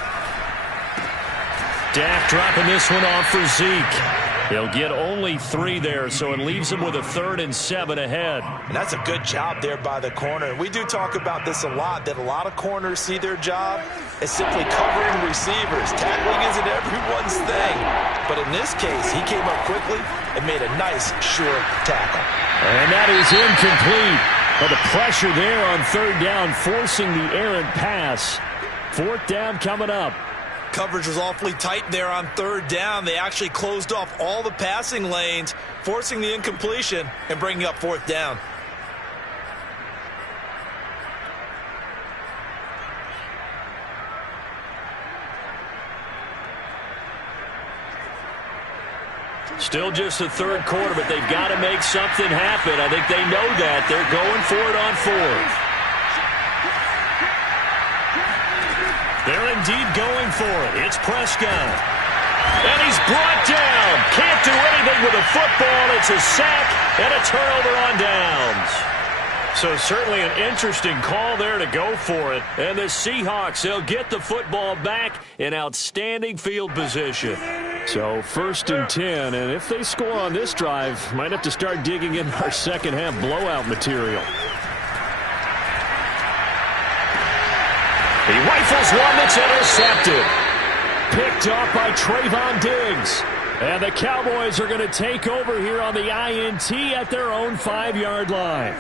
Dak dropping this one off for Zeke. He'll get only 3 there, so it leaves him with a 3rd and 7 ahead. And that's a good job there by the corner. We do talk about this a lot, that a lot of corners see their job as simply covering receivers. Tackling isn't everyone's thing. But in this case, he came up quickly and made a nice, sure tackle. And that is incomplete. But the pressure there on 3rd down, forcing the errant pass. 4th down coming up. Coverage was awfully tight there on 3rd down. They actually closed off all the passing lanes, forcing the incompletion and bringing up 4th down. Still just the 3rd quarter, but they've got to make something happen. I think they know that. They're going for it on 4th. They're indeed going for it. It's Prescott. And he's brought down. Can't do anything with a football. It's a sack and a turnover on downs. So certainly an interesting call there to go for it. And the Seahawks, they'll get the football back in outstanding field position. So 1st and 10. And if they score on this drive, might have to start digging in our second half blowout material. He rifles one that's intercepted. Picked off by Trayvon Diggs. And the Cowboys are going to take over here on the INT at their own 5-yard line.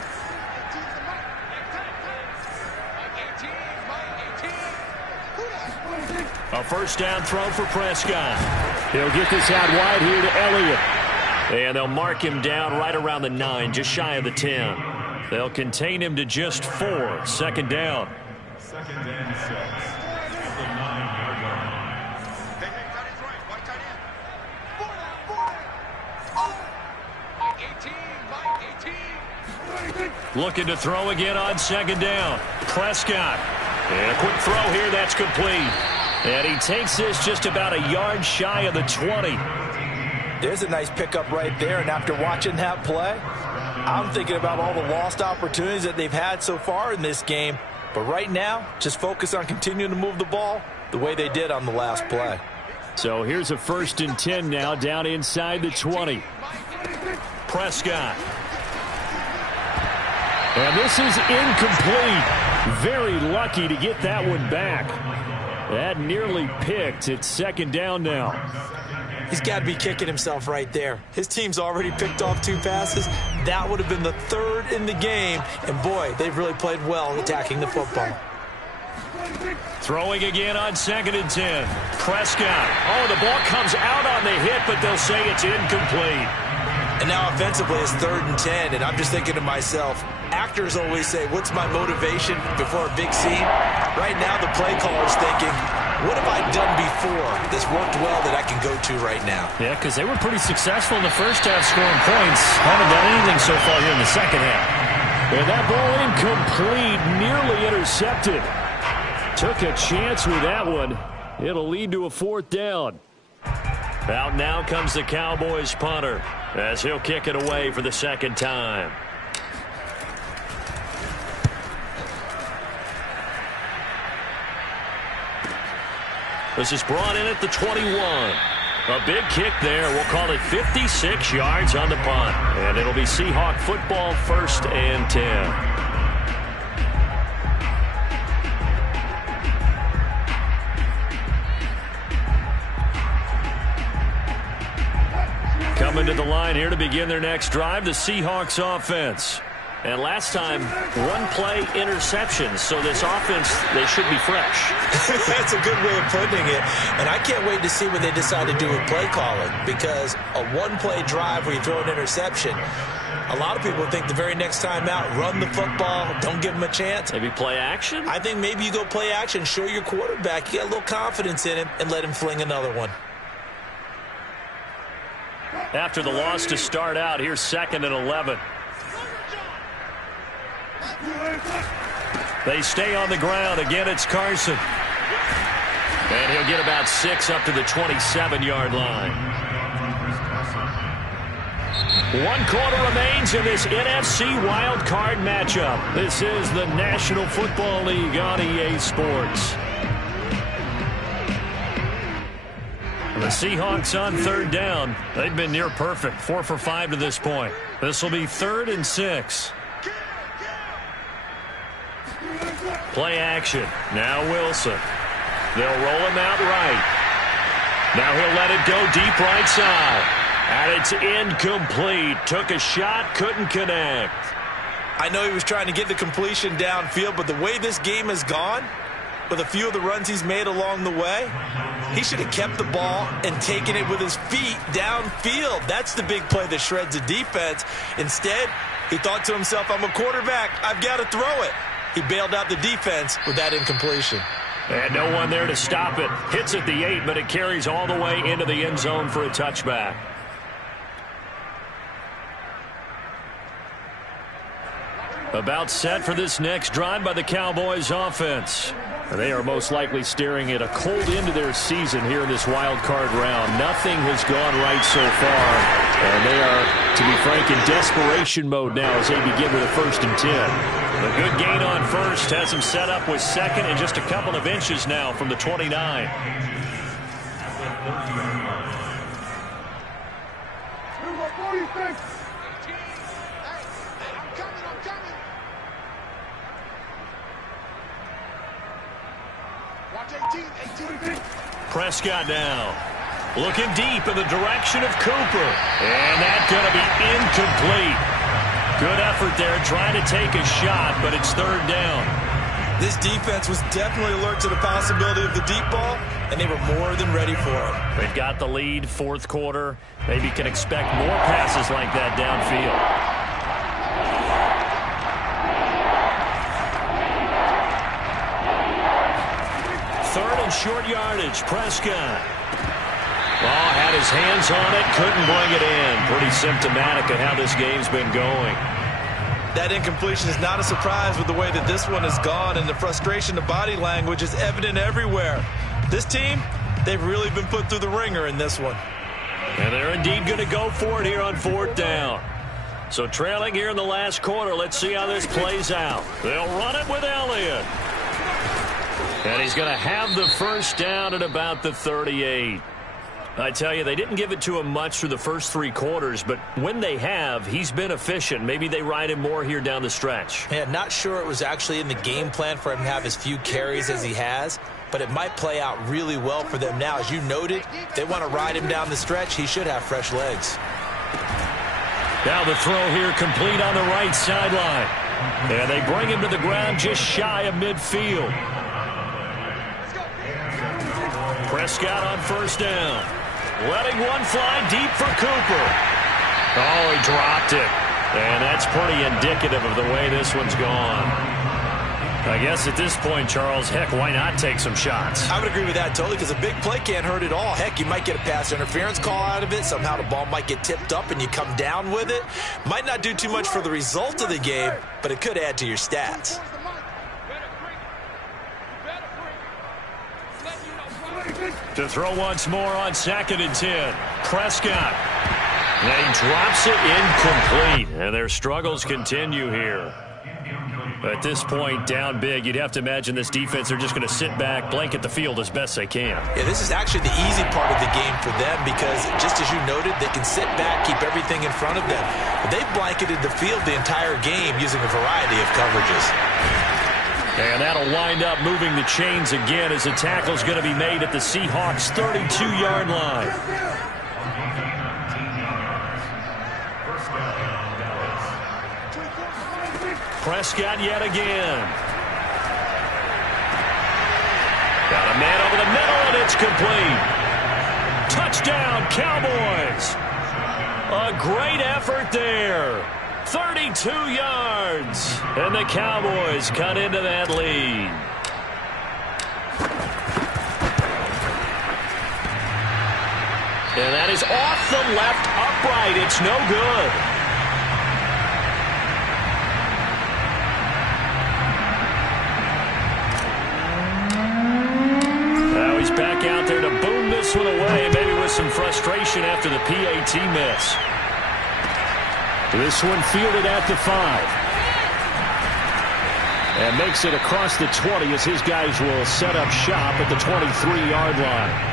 A 1st down throw for Prescott. He'll get this out wide here to Elliott. And they'll mark him down right around the 9, just shy of the 10. They'll contain him to just 4. 2nd down. 2nd and 6 at the 9-yard line. Looking to throw again on 2nd down. Prescott. And a quick throw here. That's complete. And he takes this just about a yard shy of the 20. There's a nice pickup right there. And after watching that play, I'm thinking about all the lost opportunities that they've had so far in this game. But right now, just focus on continuing to move the ball the way they did on the last play. So here's a 1st and 10 now down inside the 20. Prescott. And this is incomplete. Very lucky to get that one back. That nearly picked. It's 2nd down now. He's got to be kicking himself right there. His team's already picked off 2 passes. That would have been the 3rd in the game. And boy, they've really played well attacking the football. Throwing again on 2nd and 10. Prescott. Oh, the ball comes out on the hit, but they'll say it's incomplete. And now offensively it's 3rd and 10. And I'm just thinking to myself, actors always say, what's my motivation before a big scene? Right now the play caller's thinking, what have I done before that's worked well that I can go to right now? Yeah, because they were pretty successful in the first half scoring points. Haven't done anything so far here in the second half. And that ball incomplete, nearly intercepted. Took a chance with that one. It'll lead to a 4th down. Out now comes the Cowboys punter as he'll kick it away for the 2nd time. This is brought in at the 21. A big kick there. We'll call it 56 yards on the punt. And it'll be Seahawk football, 1st and 10. Coming to the line here to begin their next drive, the Seahawks offense. And last time, 1-play interceptions. So this offense, they should be fresh. That's a good way of putting it. And I can't wait to see what they decide to do with play calling. Because a 1-play drive where you throw an interception, a lot of people think the very next time out, run the football, don't give them a chance. Maybe play action? I think maybe you go play action, show your quarterback, you get a little confidence in him, and let him fling another one. After the loss to start out, here's 2nd and 11. They stay on the ground. Again, it's Carson. And he'll get about 6 up to the 27-yard line. 1 quarter remains in this NFC Wild Card matchup. This is the National Football League on EA Sports. The Seahawks on 3rd down. They've been near perfect, 4 for 5 to this point. This will be 3rd and 6. Play action. Now Wilson. They'll roll him out right. Now he'll let it go deep right side. And it's incomplete. Took a shot, couldn't connect. I know he was trying to get the completion downfield, but the way this game has gone, with a few of the runs he's made along the way, he should have kept the ball and taken it with his feet downfield. That's the big play that shreds the defense. Instead, he thought to himself, I'm a quarterback. I've got to throw it. He bailed out the defense with that incompletion. And no one there to stop it. Hits at the 8, but it carries all the way into the end zone for a touchback. About set for this next drive by the Cowboys offense. They are most likely staring at a cold end to their season here in this wild card round. Nothing has gone right so far. And they are, to be frank, in desperation mode now as they begin with a 1st and 10. The good gain on first has them set up with 2nd and just a couple of inches now from the 29. Prescott now. Looking deep in the direction of Cooper. And that's going to be incomplete. Good effort there trying to take a shot, but it's 3rd down. This defense was definitely alert to the possibility of the deep ball, and they were more than ready for it. They've got the lead, 4th quarter. Maybe can expect more passes like that downfield. Short yardage, Prescott. Oh, had his hands on it, couldn't bring it in. Pretty symptomatic of how this game's been going. That incompletion is not a surprise with the way that this one has gone, and the frustration, the body language is evident everywhere. This team, they've really been put through the ringer in this one. And they're indeed going to go for it here on 4th down. So trailing here in the last quarter, let's see how this plays out. They'll run it with Elliott. And he's going to have the 1st down at about the 38. I tell you, they didn't give it to him much through the first 3 quarters, but when they have, he's been efficient. Maybe they ride him more here down the stretch. Yeah, not sure it was actually in the game plan for him to have as few carries as he has, but it might play out really well for them now. As you noted, they want to ride him down the stretch. He should have fresh legs. Now the throw here complete on the right sideline. And they bring him to the ground just shy of midfield. Prescott on 1st down. Letting one fly deep for Cooper. Oh, he dropped it. And that's pretty indicative of the way this one's gone. I guess at this point, Charles, heck, why not take some shots? I would agree with that totally, because a big play can't hurt at all. Heck, you might get a pass interference call out of it. Somehow the ball might get tipped up and you come down with it. Might not do too much for the result of the game, but it could add to your stats. To throw once more on 2nd and 10. Prescott. And he drops it incomplete. And their struggles continue here. At this point, down big, you'd have to imagine this defense are just going to sit back, blanket the field as best they can. Yeah, this is actually the easy part of the game for them because, just as you noted, they can sit back, keep everything in front of them. But they've blanketed the field the entire game using a variety of coverages. And that'll wind up moving the chains again as the tackle's going to be made at the Seahawks' 32-yard line. Prescott yet again. Got a man over the middle, and it's complete. Touchdown, Cowboys. A great effort there. 32 yards. And the Cowboys cut into that lead. And that is off the left upright. It's no good. Now he's back out there to boom this one away, maybe with some frustration after the PAT miss. This one fielded at the 5. And makes it across the 20 as his guys will set up shop at the 23-yard line.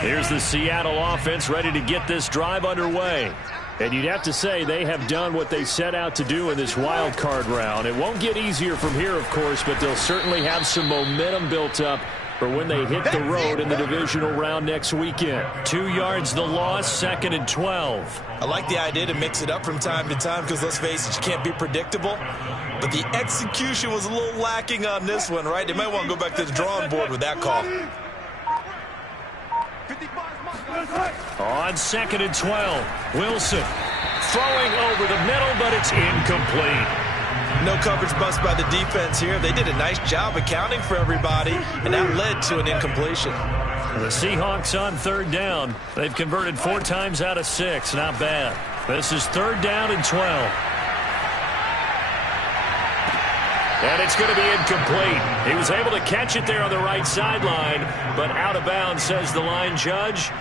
Here's the Seattle offense ready to get this drive underway. And you'd have to say they have done what they set out to do in this wild card round. It won't get easier from here, of course, but they'll certainly have some momentum built up for when they hit the road in the divisional round next weekend. 2 yards the loss, 2nd and 12. I like the idea to mix it up from time to time because, let's face it, you can't be predictable. But the execution was a little lacking on this one, right? They might want to go back to the drawing board with that call. On 2nd and 12, Wilson throwing over the middle, but it's incomplete. No coverage bust by the defense here. They did a nice job accounting for everybody, and that led to an incompletion. The Seahawks on 3rd down. They've converted 4 times out of 6. Not bad. This is 3rd down and 12. And it's going to be incomplete. He was able to catch it there on the right sideline, but out of bounds, says the line judge.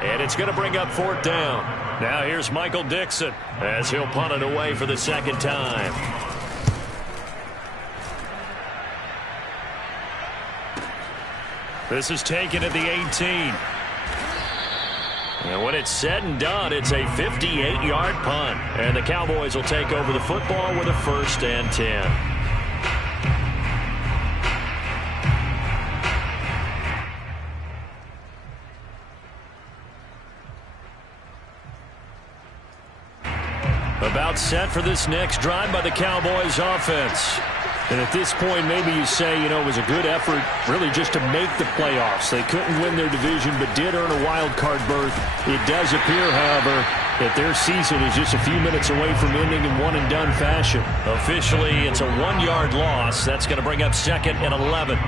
And it's going to bring up 4th down. Now here's Michael Dixon as he'll punt it away for the 2nd time. This is taken at the 18. And when it's said and done, it's a 58-yard punt. And the Cowboys will take over the football with a 1st and 10. About set for this next drive by the Cowboys offense. And at this point, maybe you say, you know, it was a good effort really just to make the playoffs. They couldn't win their division but did earn a wild card berth. It does appear, however, that their season is just a few minutes away from ending in one-and-done fashion. Officially, it's a 1-yard loss. That's going to bring up 2nd and 11.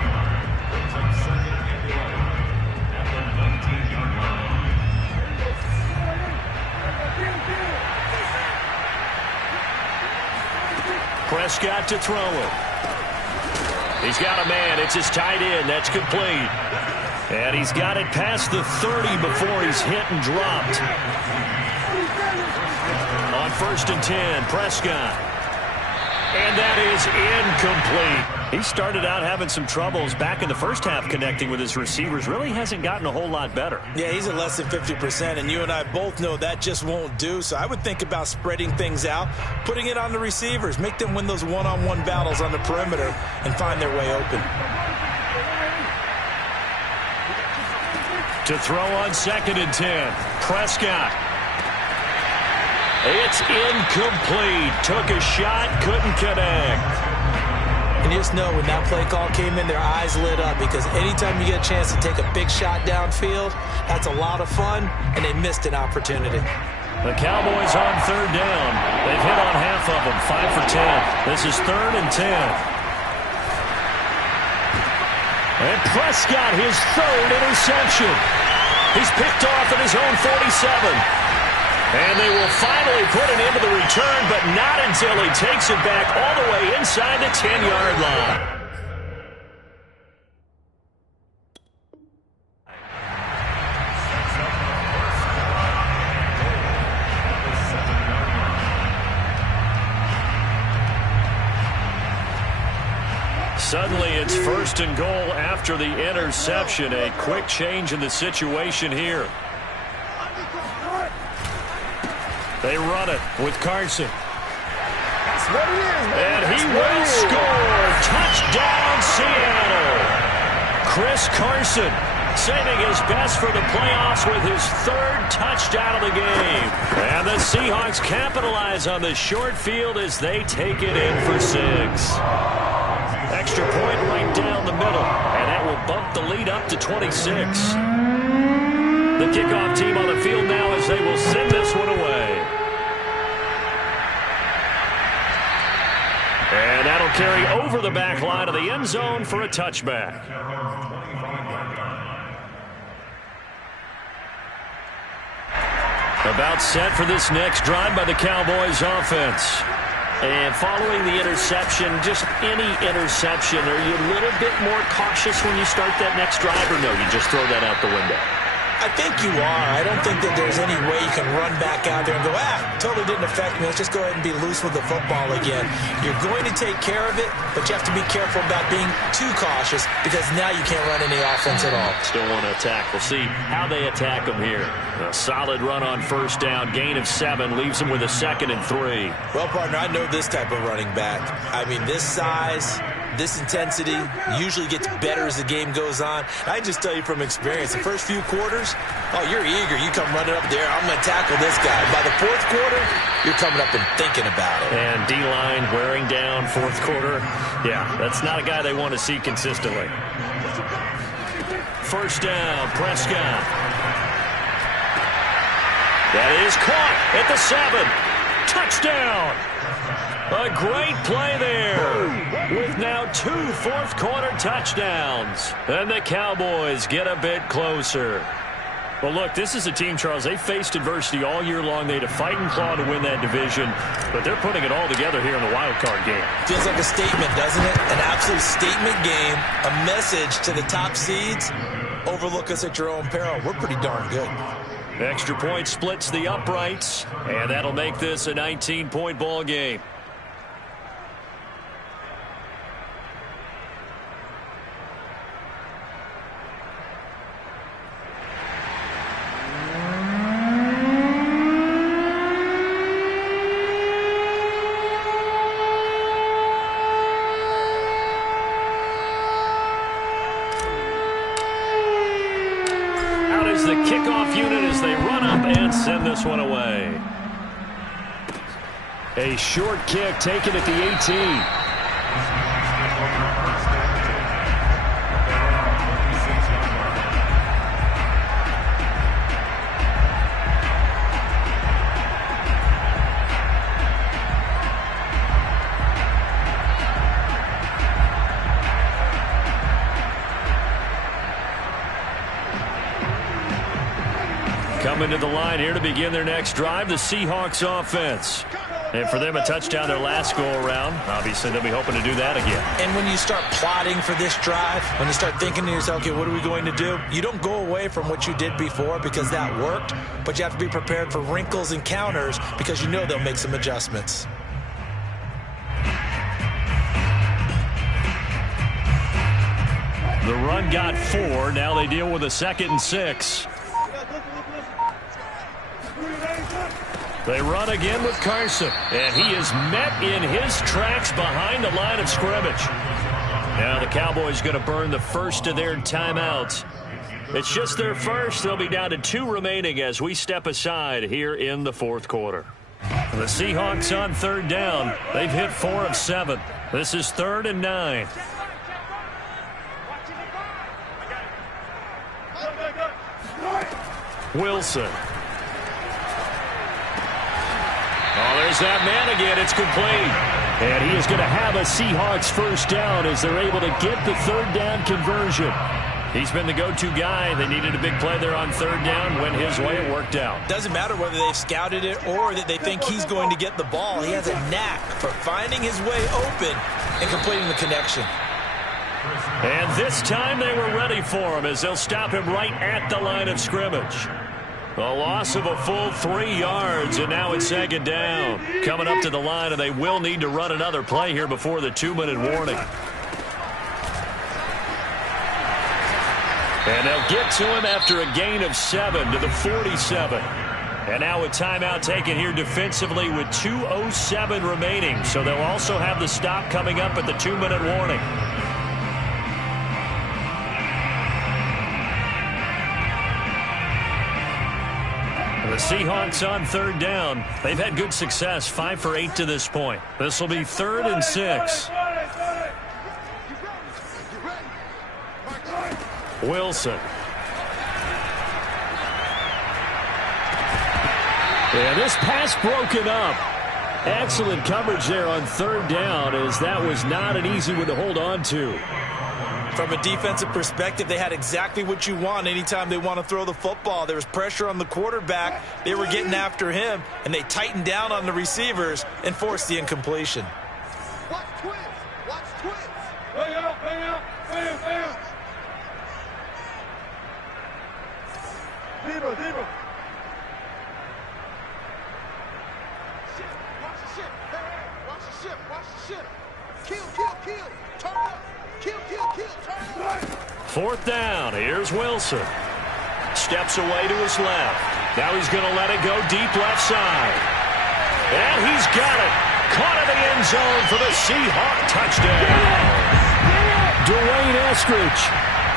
Prescott to throw it. He's got a man. It's his tight end. That's complete. And he's got it past the 30 before he's hit and dropped. On 1st and 10, Prescott. And that is incomplete. He started out having some troubles back in the first half connecting with his receivers. Really hasn't gotten a whole lot better. Yeah, he's at less than 50%, and you and I both know that just won't do. So I would think about spreading things out, putting it on the receivers, make them win those one-on-one battles on the perimeter and find their way open. To throw on 2nd and 10, Prescott. It's incomplete. Took a shot, couldn't connect. And you just know when that play call came in, their eyes lit up because anytime you get a chance to take a big shot downfield, that's a lot of fun, and they missed an opportunity. The Cowboys on 3rd down. They've hit on half of them, 5 for 10. This is 3rd and 10. And Prescott, his 3rd interception. He's picked off at his own 47. And they will finally put an end to the return, but not until he takes it back all the way inside the 10-yard line. Suddenly it's 1st and goal after the interception. A quick change in the situation here. They run it with Carson. And he will score. Touchdown, Seattle. Chris Carson saving his best for the playoffs with his 3rd touchdown of the game. And the Seahawks capitalize on the short field as they take it in for 6. Extra point right down the middle. And that will bump the lead up to 26. The kickoff team on the field now as they will send this one away. He'll carry over the back line of the end zone for a touchback. About set for this next drive by the Cowboys offense. And following the interception, just any interception, are you a little bit more cautious when you start that next drive, or no, you just throw that out the window? I think you are. I don't think that there's any way you can run back out there and go, totally didn't affect me. Let's just go ahead and be loose with the football again. You're going to take care of it, but you have to be careful about being too cautious because now you can't run any offense at all. Still want to attack. We'll see how they attack them here. A solid run on first down. Gain of 7 leaves them with a 2nd and 3. Well, partner, I know this type of running back. I mean, this size, this intensity usually gets better as the game goes on. I just tell you from experience, the first few quarters, you're eager. You come running up there, I'm going to tackle this guy. By the 4th quarter, you're coming up and thinking about it. And D-line wearing down 4th quarter. Yeah, that's not a guy they want to see consistently. First down, Prescott. That is caught at the 7. Touchdown. A great play there with now 2 fourth-quarter touchdowns. And the Cowboys get a bit closer. Well, look, this is a team, Charles, they faced adversity all year long. They had to fight and claw to win that division, but they're putting it all together here in the wild card game. Feels like a statement, doesn't it? An absolute statement game, a message to the top seeds. Overlook us at your own peril. We're pretty darn good. Extra point splits the uprights, and that'll make this a 19-point ball game. The kickoff unit as they run up and send this one away. A short kick taken at the 18. Coming to the line here to begin their next drive, the Seahawks offense. And for them, a touchdown their last go-around. Obviously, they'll be hoping to do that again. And when you start plotting for this drive, when you start thinking to yourself, okay, what are we going to do? You don't go away from what you did before because that worked, but you have to be prepared for wrinkles and counters because you know they'll make some adjustments. The run got 4. Now they deal with a 2nd and 6. They run again with Carson, and he is met in his tracks behind the line of scrimmage. Now the Cowboys going to burn the first of their timeouts. It's just their first. They'll be down to 2 remaining as we step aside here in the 4th quarter. The Seahawks on 3rd down. They've hit 4 of 7. This is 3rd and 9. Wilson. Oh, there's that man again. It's complete. And he is going to have a Seahawks first down as they're able to get the 3rd down conversion. He's been the go-to guy. They needed a big play there on 3rd down. Went his way. It worked out. Doesn't matter whether they've scouted it or that they think he's going to get the ball. He has a knack for finding his way open and completing the connection. And this time they were ready for him as they'll stop him right at the line of scrimmage. A loss of a full 3 yards, and now it's 2nd down. Coming up to the line, and they will need to run another play here before the 2-minute warning. And they'll get to him after a gain of 7 to the 47. And now a timeout taken here defensively with 2:07 remaining. So they'll also have the stop coming up at the 2-minute warning. The Seahawks on 3rd down. They've had good success, 5 for 8 to this point. This will be 3rd and 6. Wilson. And this pass broken up. Excellent coverage there on third down, as that was not an easy one to hold on to. From a defensive perspective, they had exactly what you want anytime they want to throw the football. There was pressure on the quarterback. They were getting after him, and they tightened down on the receivers and forced the incompletion. Watch twins. Watch twins. Bang out, bang out, bang, bang. Deeper, deeper. Watch the ship. Hey, watch the ship. Watch the ship. Kill, kill, kill. Turn up. Kill, kill, kill. Turn up. Fourth down. Here's Wilson. Steps away to his left. Now he's going to let it go deep left side. And he's got it. Caught in the end zone for the Seahawk touchdown. Dwayne Eskridge.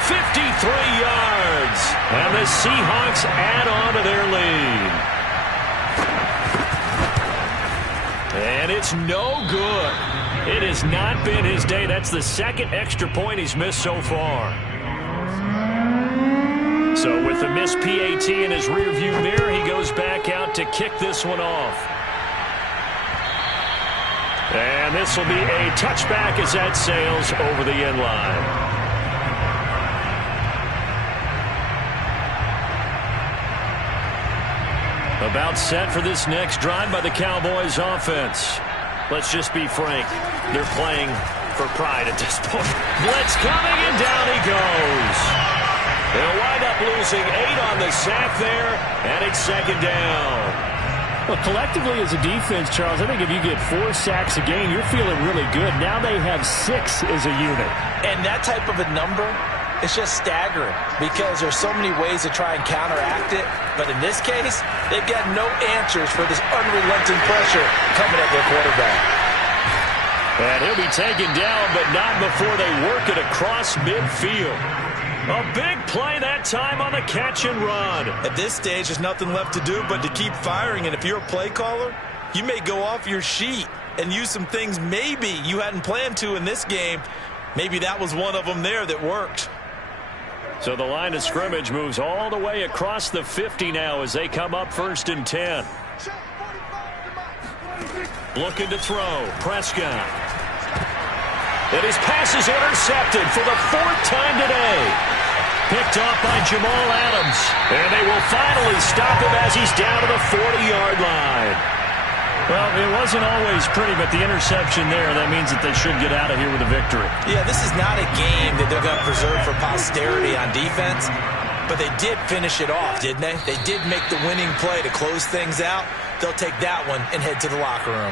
53 yards. And the Seahawks add on to their lead. And it's no good. It has not been his day. That's the second extra point he's missed so far. So with the missed PAT in his rearview mirror, he goes back out to kick this one off. And this will be a touchback as that sails over the end line. About set for this next drive by the Cowboys offense. Let's just be frank. They're playing for pride at this point. Blitz coming, and down he goes. They'll wind up losing 8 on the sack there, and it's second down. Well, collectively as a defense, Charles, I think if you get 4 sacks a game, you're feeling really good. Now they have 6 as a unit. And that type of a number, it's just staggering because there's so many ways to try and counteract it. But in this case, they've got no answers for this unrelenting pressure coming at their quarterback. And he'll be taken down, but not before they work it across midfield. A big play that time on the catch and run. At this stage, there's nothing left to do but to keep firing. And if you're a play caller, you may go off your sheet and use some things maybe you hadn't planned to in this game. Maybe that was one of them there that worked. So the line of scrimmage moves all the way across the 50 now as they come up 1st and 10. Looking to throw. Prescott. And his pass is intercepted for the 4th time today. Picked off by Jamal Adams. And they will finally stop him as he's down to the 40-yard line. Well, it wasn't always pretty, but the interception there, that means that they should get out of here with a victory. Yeah, this is not a game that they're going to preserve for posterity on defense, but they did finish it off, didn't they? They did make the winning play to close things out. They'll take that one and head to the locker room.